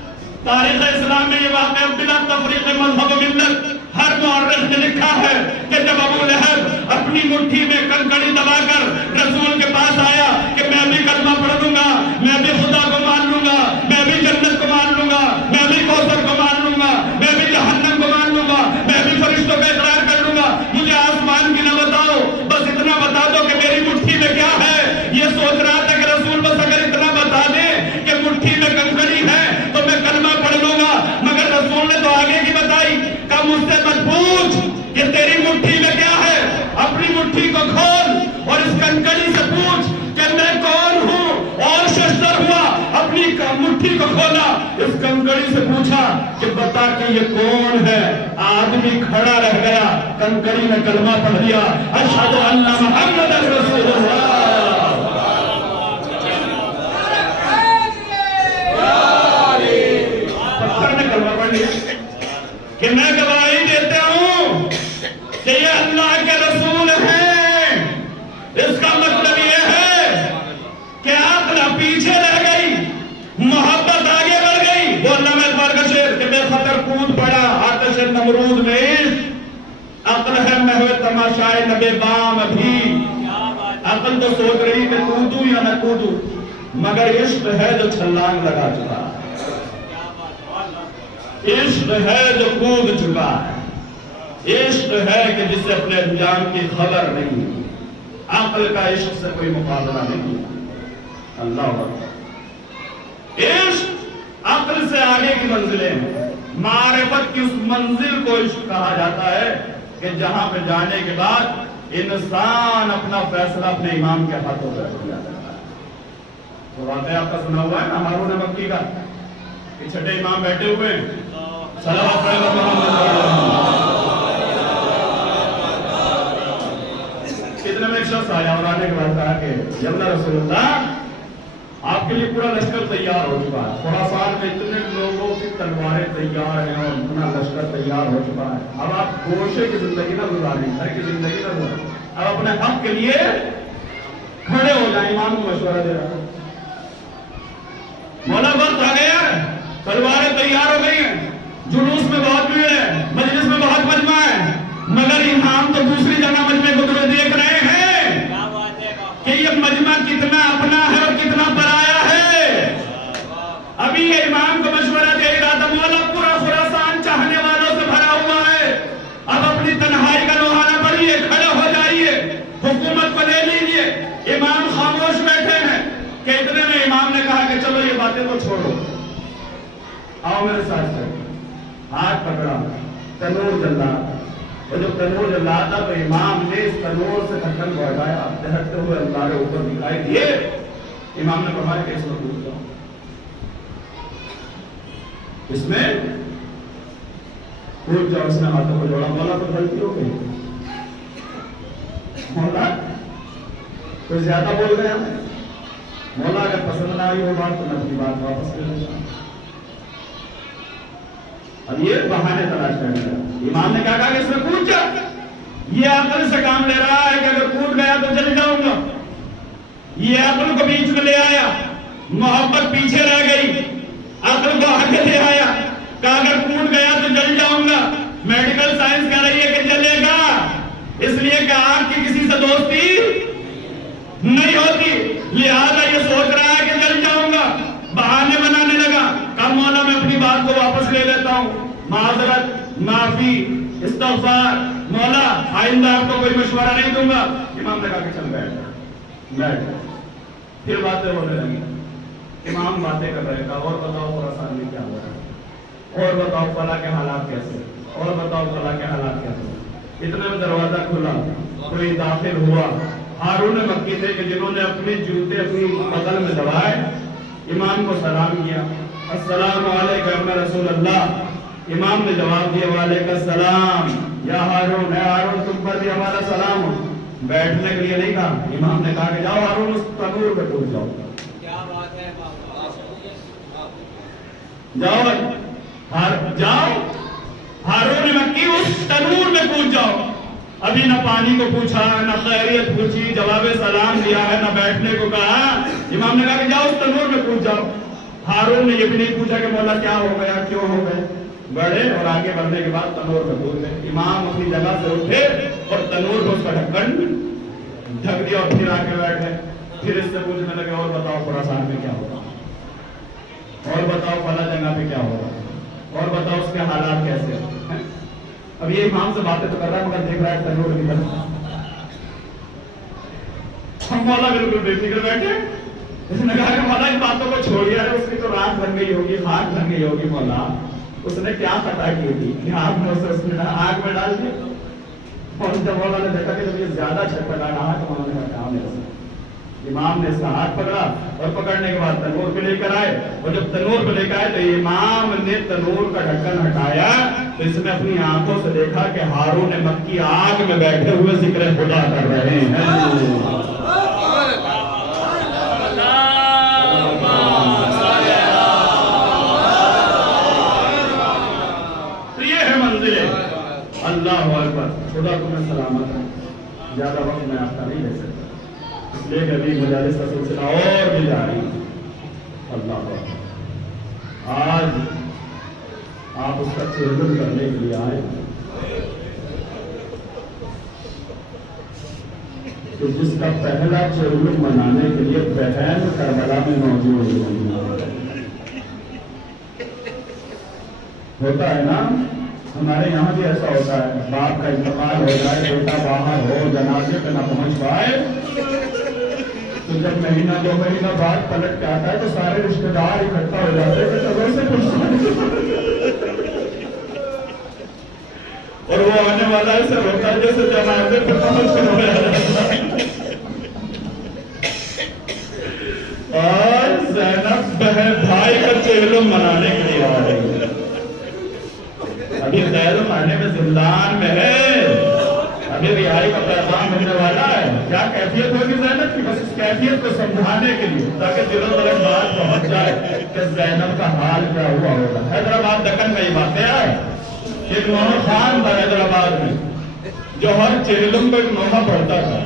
تاریخ اسلام میں یہ واقعہ بلا تفریق مذہب و ملت ہر مورخ نے لکھا ہے کہ جب ابو لہب اپنی مٹھی میں کنکڑی دبا کر رسول کے پاس آیا کہ میں بھی کلمہ پڑھ لوں گا, میں بھی خدا کو مان لوں گا, میں بھی جنت کو مان لوں گا, میں بھی کوثر کو مان لوں گا, میں بھی جہنم کو مان لوں گا, میں بھی فرشتوں کا اقرار کر لوں گا, مجھے آسمان کی نہ بتاؤ, بس اتنا بتا دو کہ میری مٹھی میں کیا ہے. یہ سوچ رہا تھا کہ رسول بس اگر اتنا بتا دے کہ مٹھی میں کنکڑی ہے تو میں کلمہ پڑھ لوں گا, مگر رسول نے تو آگے کی بتائی کہ مجھ سے مت پوچھ کہ تیری مٹھی میں کیا ہے, اپنی مٹھی کو کھول اور اس کنکڑی سے پوچھ کہ میں کون ہوں. اور ششتر ہوا, اپنی مٹھی کو کھولا, اس کنکڑی سے پوچھا کہ بتا کہ یہ کون ہے. آدمی کھڑا رہ گیا, کنکڑی نے کلمہ پڑھ دیا, اشہد ان محمد رسول اللہ. پتھر نے کلمہ پڑھ لیا کہ میں گواہی دیتا ہوں کہ یہ اللہ کے رسول ہیں. اس کا مطلب یہ ہے کہ عقل پیچھے رہ گئی, محبت آگے بڑھ گئی. وہ علامہ اقبال کا شعر کہ بے خطر کود پڑا آتش نمرود میں, عقل ہے محو تماشائے نبے بام ابھی. عقل تو سوچ رہی کہ کودوں یا نہ کودوں, مگر عشق ہے جو چھلانگ لگا چکا ہے, عشق ہے جو کود چکا ہے, عشق ہے کہ جسے اپنے انجام کی خبر نہیں. عقل کا عشق سے کوئی مقابلہ نہیں. اللہ اکبر. عشق عقل سے آگے کی منزلیں ہیں. معرفت کی اس منزل کو عشق کہا جاتا ہے کہ جہاں پہ جانے کے بعد انسان اپنا فیصلہ اپنے امام کے ہاتھوں پہ چھوڑ جاتا ہے. تو واقعہ آپ کا سنا ہوا ہے نا ہارون مکی کا, کہ چھٹے امام بیٹھے ہوئے ہیں, صلوات پڑھیں کتنے میں ایک شخص آیا اور آنے کے بعد کہا کہ یا رسول اللہ آپ کے لیے پورا لشکر تیار ہو چکا ہے. خراسان میں اتنے لوگوں کی تلواریں تیار ہیں اور اتنا لشکر تیار ہو چکا ہے. اب آپ گوشے کی زندگی نہ گزاریں, گھر کی زندگی نہ گزاریں, اب اپنے حق کے لیے کھڑے ہو جائیں. امام کو مشورہ دے رہا ہے. مولا وقت آ گیا, تلواریں تیار ہو گئی ہیں, جلوس میں بہت بھیڑ ہے, مجلس میں بہت مجمع ہے, مگر امام تو دوسری جگہ مجمع کو دیکھ رہے ہیں کہ یہ مجمع کتنا اپنا ہے اور کتنا پرایا ہے. ابھی یہ امام کو مشورہ دے رہا تھا, مولا پورا خراسان چاہنے والوں سے بھرا ہوا ہے, اب اپنی تنہائی کا لوہانا پڑھیے, کھڑے ہو جائیے, حکومت کو لے لیجیے. امام خاموش بیٹھے ہیں کہ اتنے میں امام نے کہا کہ چلو یہ باتیں تو چھوڑو, آؤ میرے ساتھ چلو. ہاتھ پکڑا، تنور جل رہا، اور جب تنور جل رہا تھا تو امام نے اس تنور سے ڈھکن کو ہٹایا، دہتے ہوئے اللہ کے اوپر دکھائی دیے۔ امام نے فرمایا کہ اس میں کود جاؤ، اس میں کود جاؤ۔ اس نے ہاتھوں کو جوڑا، مولا تو غلطی ہو گئی، مولا کوئی زیادہ بول گیا، مولا اگر پسند نہ آئی ہو بات تو میں اپنی بات واپس لے لیتا ہوں۔ اب یہ بہانے تلاش کرنے لگا۔ امام نے کہا کہ اس میں کود جا، یہ عقل سے کام لے رہا ہے کہ اگر کود گیا تو چل جاؤں گا، یہ عقل کو بیچ میں لے آیا، محبت پیچھے رہ گئی، عقل کو آگے لے آیا، کہا اگر کود گیا تو جل جاؤں گا۔ میڈیکل سائنس کہہ رہی ہے کہ جلے گا، اس لیے کہ آپ کی کسی سے دوستی نہیں ہوتی، لہذا یہ سوچ رہا ہے کہ جل جاؤں گا، بہانے بنانے لگا۔ کہا مولا میں اپنی بات کو واپس لے لیتا ہوں، معذرت، معافی، استغفار، مولا آئندہ آپ کو کوئی مشورہ نہیں دوں گا۔ امام نے کہا کہ چل بیٹھ۔ پھر باتیں ہونے لگی، امام باتیں کر رہے تھا، اور بتاؤ خراسان میں کیا ہو رہا ہے، اور بتاؤ فلاں کے حالات کیسے، اور بتاؤ فلاں کے حالات کیسے۔ اتنے میں دروازہ کھلا، کوئی داخل ہوا، ہارون مکی تھے کہ جنہوں نے اپنے جوتے اپنی بغل میں دبائے، امام کو سلام کیا، السلام علیکم رسول اللہ۔ امام نے جواب دیا وعلیکم السلام یا ہارون، اے ہارون تم پر بھی ہمارا سلام ہو۔ بیٹھنے کے لیے نہیں کہا، امام نے کہا کہ جاؤ ہارون اس تنور پہ کود جاؤ، کیا بات ہے، جاؤ ہارون مکی اس تنور میں کود جاؤ۔ ابھی نہ پانی کو پوچھا، نہ خیریت پوچھی، جواب سلام دیا ہے، نہ بیٹھنے کو کہا۔ امام نے کہا کہ جاؤ اس تنور میں کود جاؤ۔ ہارون نے یہ بھی نہیں پوچھا کہ مولا کیا ہو گیا، کیوں ہو گئے، بڑھے اور آگے بڑھنے کے بعد تنور میں کود گئے۔ امام اپنی جگہ سے اٹھے اور تنور کو اس کا ڈھکن ڈھک دیا اور پھر آ کے بیٹھ گئے۔ پھر اس سے پوچھنے لگے اور بتاؤ خراسان میں کیا ہو رہا، اور بتاؤ فلاں جگہ پہ کیا ہو رہا، اور بتاؤ اس کے حالات کیسے ہیں۔ اب یہ امام سے باتیں تو کر رہا ہے مگر دیکھ رہا ہے تنور کی طرف۔ ہم مولا بالکل بے فکر بیٹھے، اس نے کہا کہ مولا ان باتوں کو چھوڑیا ہے، اس کی تو رات بن گئی ہوگی، خاک بن گئی ہوگی مولا، اس نے کیا خطا کی تھی کہ آپ نے اسے اس میں آگ میں ڈال دیا۔ اور جب مولا نے دیکھا کہ جب یہ زیادہ چھٹپٹا رہا تو مولا نے کہا کام ہے، امام نے اس کا ہاتھ پکڑا اور پکڑنے کے بعد تنور پہ لے کر آئے، اور جب تنور پہ لے کر آئے تو امام نے تنور کا ڈھکن ہٹایا تو اس نے اپنی آنکھوں سے دیکھا کہ ہارون مکی آگ میں بیٹھے ہوئے ذکر خدا کر رہے ہیں۔ اللہ اکبر، خدا تمہیں سلامت ہے۔ زیادہ وقت میں آپ کا نہیں لے سکتا، اس لیے کہ ابھی مجالس کا سلسلہ اور بھی جاری ہے۔ اللہ اکبر، آج آپ اس کا چیئرمین کرنے کے لیے آئے کہ جس کا پہلا چیئرمین منانے کے لیے بہن کربلا میں موجود ہوتا ہے نا۔ ہمارے یہاں بھی ایسا ہوتا ہے، باپ کا انتقال ہو جائے، بیٹا باہر ہو، جنازے پہ نہ پہنچ پائے تو جب مہینہ دو مہینہ بعد پلٹ کے آتا ہے تو سارے رشتے دار اکٹھا ہو جاتے ہیں کہ چلو سے کچھ، اور وہ آنے والا ایسے ہوتا ہے جیسے جنازے پہ پہنچ کر ہو جاتا ہے۔ اور زینب بہن بھائی کا چہلم منانے کے لیے آ رہی ہے، ابھی خیر مارنے میں زندان میں ہے، ابھی رہائی کا پیغام ملنے والا ہے۔ کیا کیفیت ہوگی زینب کی، بس اس کیفیت کو سمجھانے کے لیے تاکہ دلوں تک بات پہنچ جائے کہ زینب کا حال کیا ہوا ہوگا۔ حیدرآباد دکن میں یہ باتیں آئے کہ ایک نوحہ خان تھا حیدرآباد میں، جو ہر چہلم کو ایک نوحہ پڑھتا تھا،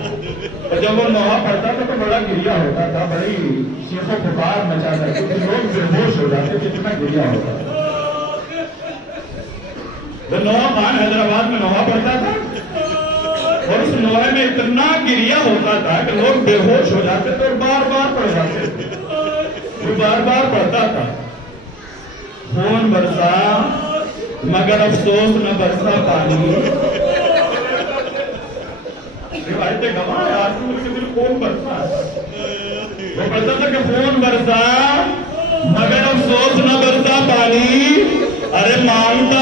اور جب وہ نوحہ پڑھتا تھا تو بڑا گریا ہوتا تھا، بڑی چیخ و پکار مچا کرتی تھی، لوگ بے ہوش ہو جاتے تھے، اتنا گریا ہوتا تھا۔ وہ نوحہ خان حیدرآباد میں نوحہ پڑھتا تھا اور اس نوحے میں اتنا گریا ہوتا تھا کہ لوگ بے ہوش ہو جاتے تھے اور بار بار پڑھ جاتے تھے، وہ بار بار پڑھتا تھا، خون برسا مگر افسوس نہ برسا پانی۔ روایتیں گواہ ہے، آج کے دل خون برسا ہے، وہ پڑھتا تھا کہ خون برسا مگر افسوس نہ برسا پانی، ارے مانگتا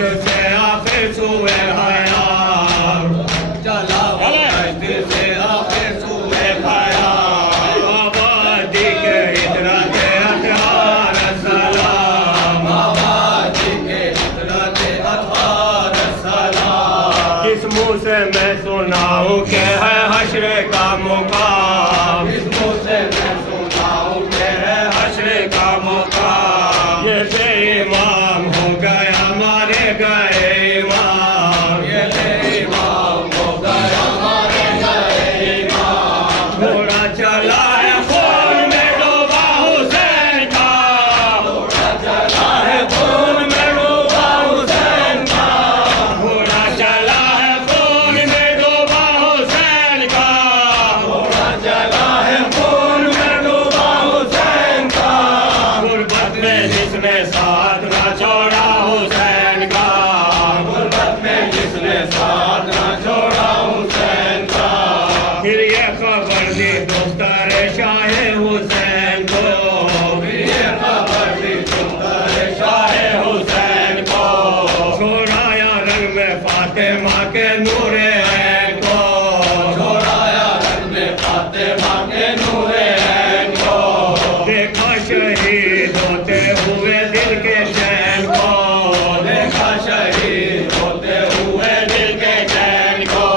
بہشت سے آخر سوئے حیات چلا بہشت سے آخر سوئے حیات آبادی کے عطرت اطہار السلام آبادی کے عطرت اطہار السلام کس منہ سے میں سناؤں کہ ہے حشر کا مقام کس منہ سے میں سناؤں کہ ہے حشر کا مقام یہ بے امام ہو گیا مارے گئے امام یہ بے امام ہو گیا مارے گئے امام گھوڑا چلا ہے خون میں ڈوبا حسین کا گھوڑا چلا ہے خون میں ڈوبا حسین کا گھوڑا چلا ہے خون میں ڈوبا حسین کا گھوڑا چلا ہے خون میں ڈوبا حسین کا غربت میں جس نے ساتھ نہ چھوڑا حسین کا غربت میں جس نے ساتھ نہ چھوڑا حسین کا پھر یہ خبر دی دختر شاہ حسین کو پھر یہ خبر دی دختر شاہ حسین کو چھوڑایا رنگ میں فاطمہ کے نور عین کو چھوڑایا رنگ میں فاطمہ کے نور عین کو دیکھا شہید ہوتے ہوئے دل کے چین کو دیکھا شہید ہوتے ہوئے دل کے چین کو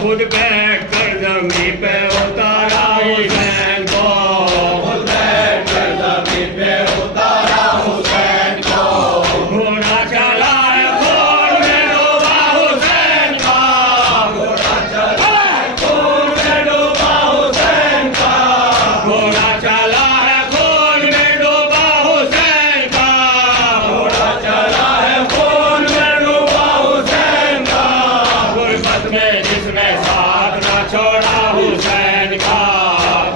خود بیٹھ کر زمین پہ اتارا حسین کو خود بیٹھ کر زمین پہ اتارا حسین کو گھوڑا چلا ہے خون میں ڈوبا حسین کا گھوڑا چلا ہے خون میں ڈوبا حسین کا گھوڑا چلا ہے خون میں ڈوبا حسین کا گھوڑا چلا ہے خون میں ڈوبا حسین کا غربت میں جس نے ساتھ نہ چھوڑا حسین کا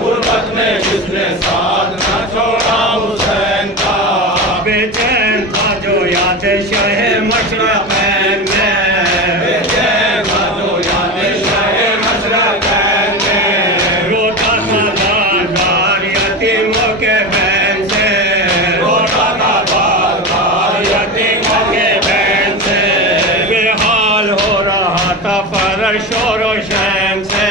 غربت میں جس نے ساتھ نہ چھوڑا حسین کا بے چین تھا جو یاد شہ مشرقین میں بے چین تھا جو یاد شہ مشرقین میں روتا تھا بار بار یتیموں کے بین سے روتا تھا بار بار یتیموں کے بین سے بے حال ہو رہا تھا فرش اور شین سے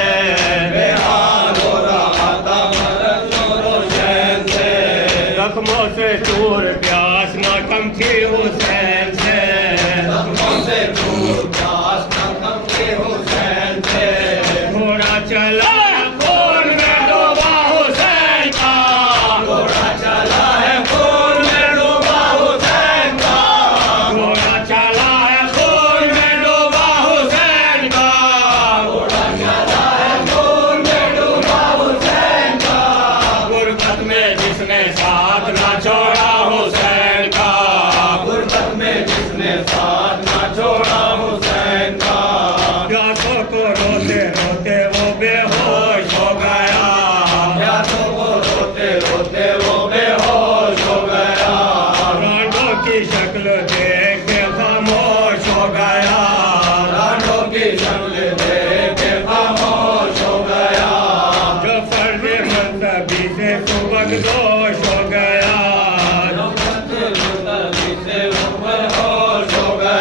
بے حال ہو رہا تھا فرش اور شین سے زخموں سے چور پیاس نہ کم تھی حسین سے زخموں سے چور پیاس نہ کم تھی حسین سے گھوڑا چلا ہے خون میں ڈوبا حسین کا گھوڑا چلا ہے خون میں ڈوبا حسین کا گھوڑا چلا ہے خون میں ڈوبا حسین کا گھوڑا چلا ہے خون میں ڈوبا حسین کا غربت میں جس نے ساتھ نہ چھوڑا حسین کا غربت میں جس نے ساتھ نہ چھوڑا حسین کا پیاسوں کو روتے روتے وہ بے ہوش ہو گیا پیاسوں کو روتے روتے وہ بے ہوش ہو گیا رانڈوں کی شکل دیکھ کے خاموش ہو گیا رانڈوں کی شکل دیکھ کے خاموش ہو گیا جو فرد منتبی سے سبکدوش ہو گیا جو فرد منتبی سے سبکدوش ہو گیا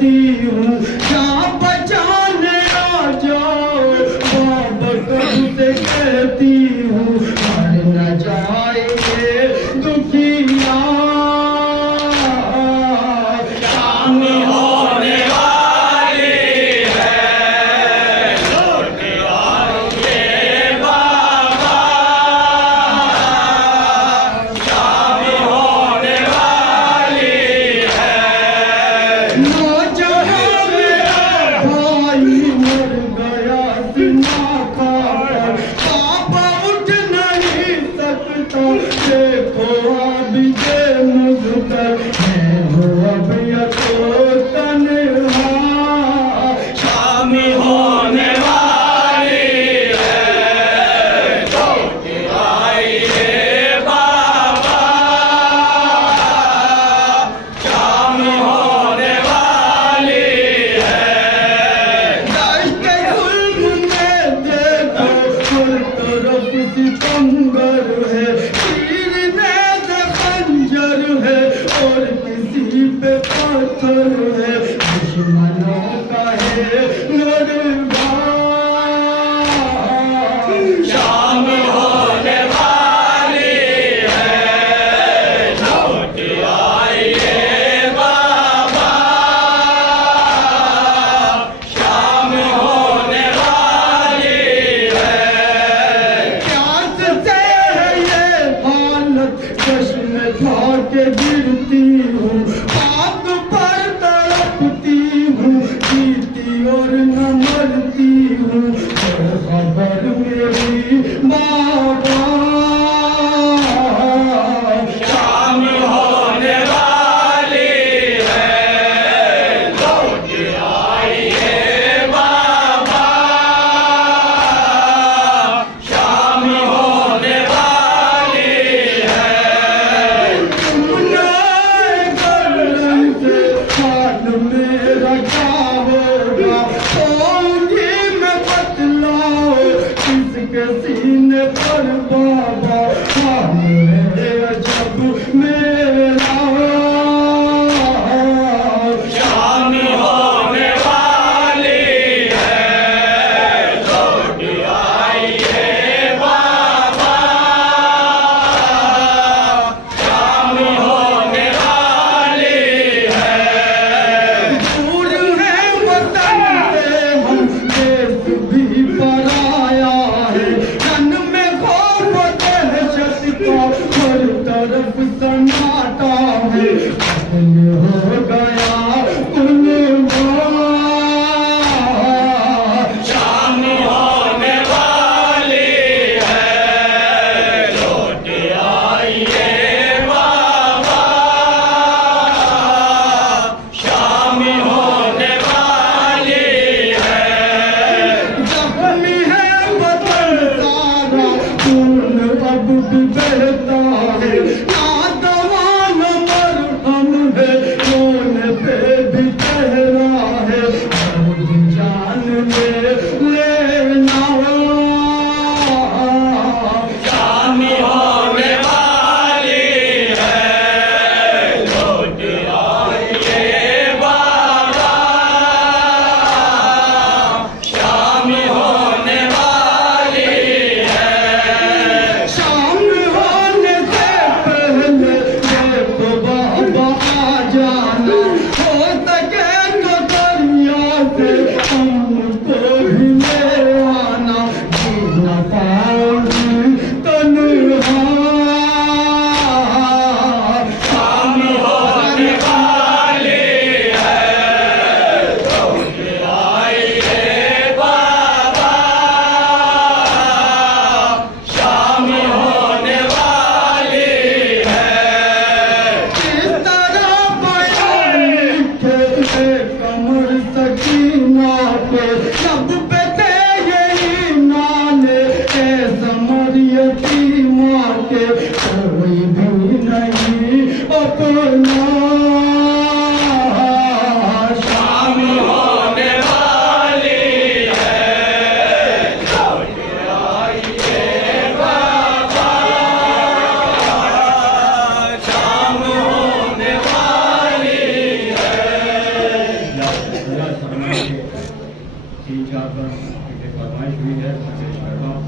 کہتی ہوں جان بچانے آ جاؤ، بابکر سے کہتی ہوں مر نہ جائیں گے دکھیا، شام ہونے والی ہے لوٹ آؤ گے بابا، شام ہونے والی ہے، نوجوان تین چار پر فرمائش ہوئی ہے پیش کرتا ہوں.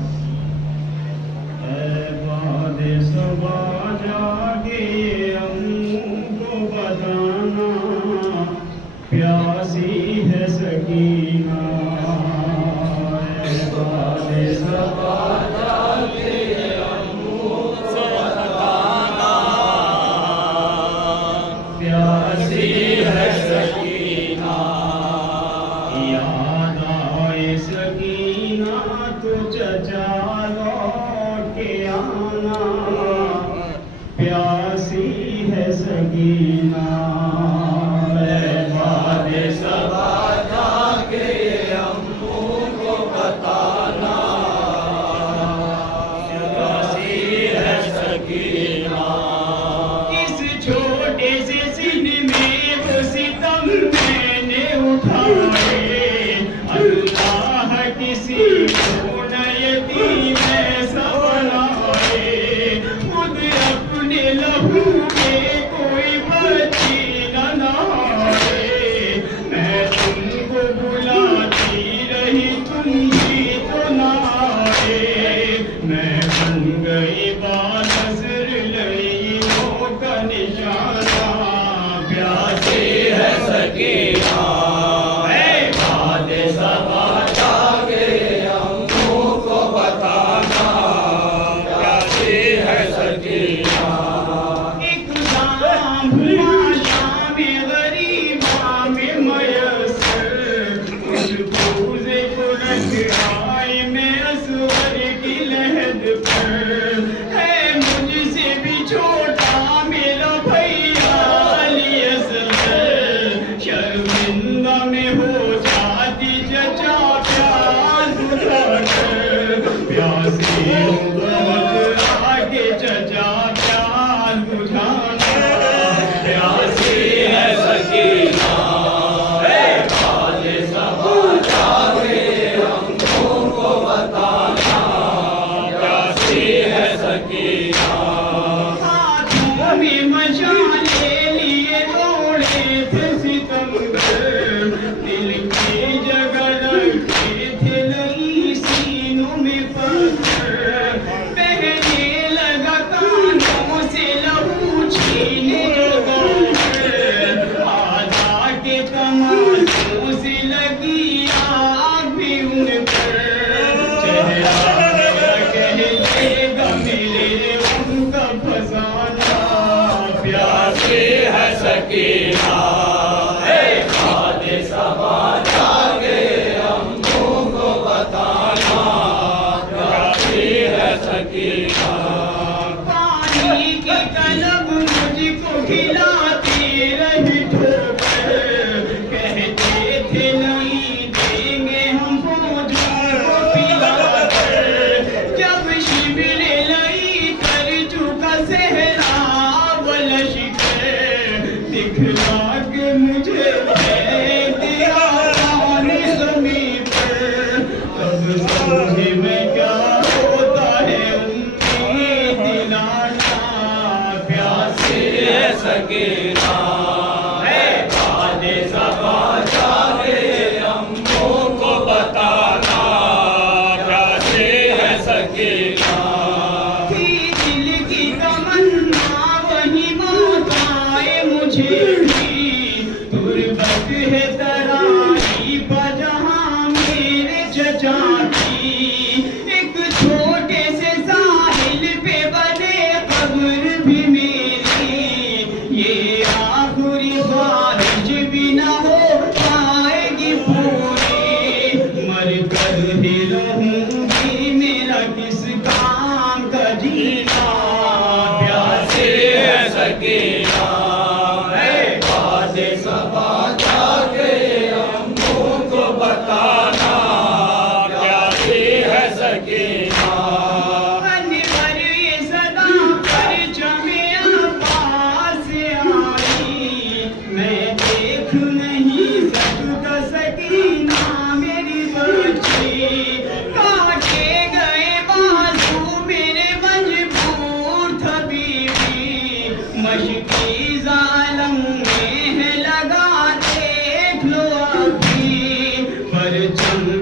اے باد صبا جاگے ہم کو بتانا پیاسی ہے سکینہ. اے باد صبا جاگے ہم کو بتانا پیاسی ہے سکینہ. یاد آئے سکینہ تو چچا لوٹ کے آنا پیاسی ہے سکینہ. اے باد صبا جاگے ہم کو بتانا پیاسی ہے سکینہ. اس چھوٹے سے سن میں وہ ستم میں نے اٹھائے اللہ کسی کو نہ یتیم ایسا بنائے. خود اپنے لہو میں کوئی بچی نہ نہائے. میں تم کو بلاتی رہی تم بھی تو نہ آئے. میں بن گئی بانظر لئیوں کا نشانہ پیاسی ہے سکینہ. اے باد صبا جاگے ہم کو بتانا پیاسی ہے سکینہ. ایک شام ہوا شام غریباں میں میسر محفوظ قرت آئی میں اسور کی لحد پر. ہے مجھ سے بھی چھوٹا میرا بھیا علی اصغر. شرمندہ میں ہو جاتی چچا پیار بجھا کر. پیاسی ہوں بہت آگے چچا پیار بجھانا پیاسی ہے سکینہ. اے باد صبا جاگے ہم کو بتانا پیاسی ہے سکینہ. ہاتھوں میں مشالے لیے دوڑے تھے ستمگر. دل کی جگہ رکھے تھے لئی سینوں میں پتھر. بہنے لگا کانوں سے لہو چھینے لگا کر. آدھا کے تماشوں سے لگی آگ بھی ان پر. چہرہ میرا کہہ دے گا ملے ان کا فسانہ پیاسی ہے سکینہ. اے باد صبا جاگے ہم کو بتانا پیاسی ہے سکینہ. پانی کی طلب مجھ کو کھلاتے رہی ٹھوکر. کہتے تھے نہیں دیں گے ہم فوجوں کو پلا کر. جب شبر لئی کر چکا سہراب لشکر دکھلا کے مجھے پھینک دیا پانی زمین پر. تب سمجھے میں کیا ہوتا ہے امید دلانا پیاسی ہے سکینہ. اے باد صبا جاگے ہم کو بتانا پیاسی ہے سکینہ. تھی دل کی تمنا وہی موت آئے مجھے بھی. تربت ہے ترائی بجہاں میرے چچا کی. ایک چھوٹے سے ساحل پہ بنے قبر بھی میری. یہ آخری خواہش بھی نہ ہو پائے گی پوری. مر کر ہی رہوں گی میرا کس کام کا جینا پیاسی ہے سکینہ. اے باد صبا جاگے ہم کو بتانا پیاسی ہے سکینہ. انور یہ صدا پرچم عباس آئی. میں دیکھ نہیں سکتا سکینہ میری بچی. کاٹے گئے بازو میرے مجبور تھا بیوی. مشکی ظالم میں ہے لگا دیکھ لو ابھی. پرچم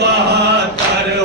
72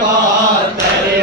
72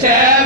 6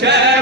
6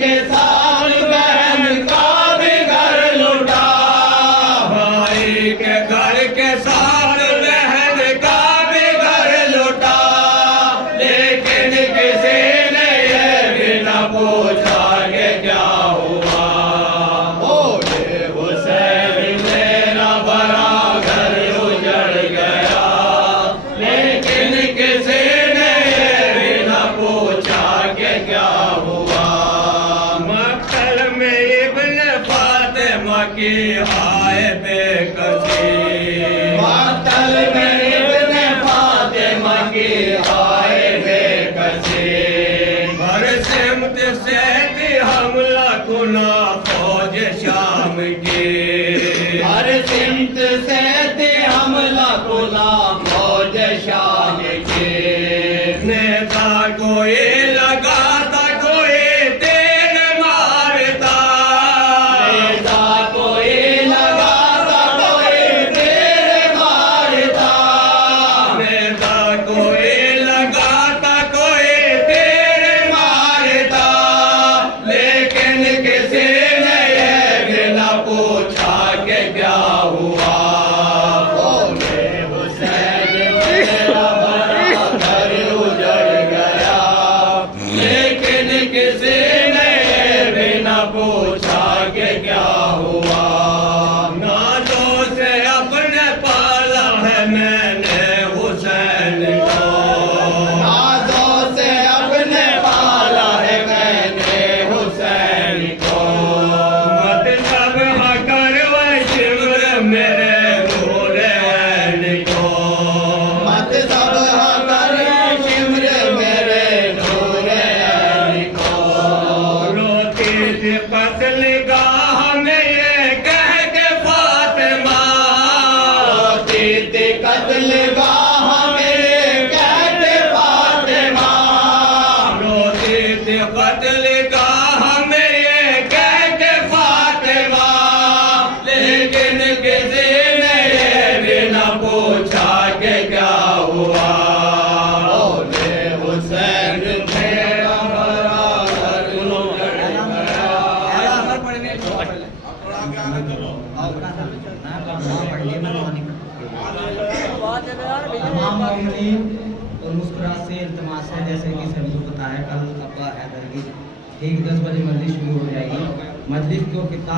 کے ساتھ بہن کا بھی گھر لوٹا بھائی کے گھر کے ساتھ بہن کا بھی گھر لوٹا لیکن کسی نے یہ بھی نہ پوچھا کہ کیا ہوا یہ حسین میرا بڑا گھر اجڑ گیا لیکن کسی نے یہ بھی نہ پوچھا کہ کیا ہوا مقتل میں ابن فاطمہ کی ہائے بے کسی مقتل میں ابن فاطمہ کی ہائے بے کسی ہر سمت سے تھی حملہ کنا فوج شام کی ہر سمت سے تھی حملہ کنا فوج شام کی نیتا کوئی لگاتا کوئی تیر مارتا نیتا کوئی لگاتا کوئی تیر مارتا نیتا کوئی لگاتا کوئی تیر مارتا لیکن کسی نے یہ بھی نہ پوچھا کہ کیا ہوا حسین میرا بڑا گھر اجڑ گیا لیکن کسی نے یہ بھی نہ پوچھا کہ کیا ہوا نازوں سے اپنے پالا ہے میں نے حسین کو نازوں سے اپنے پالا ہے میں نے حسین کو مطلب کر وہ شمر میرے نور عین کو مطلب کر شمر میرے نور عین کو روتی تھی قتل گاہ میں یہ کہہ کے فاطمہ روتی تھی قتل گاہ میں یہ کہہ کے فاطمہ روتی تھی قتل گاہ میں یہ کہہ کے فاطمہ لیکن کسی نے یہ بھی نہ پوچھا کہ کیا ہوا حسین میرا بڑا گھر اجڑ گیا تمام مومنین اور مسکراہٹ سے التماس ہے جیسے کہ سبھی کو پتا ہے کل ابا حیدر کی ٹھیک 10 بجے مجلس شروع ہو جائے گی مجلس کو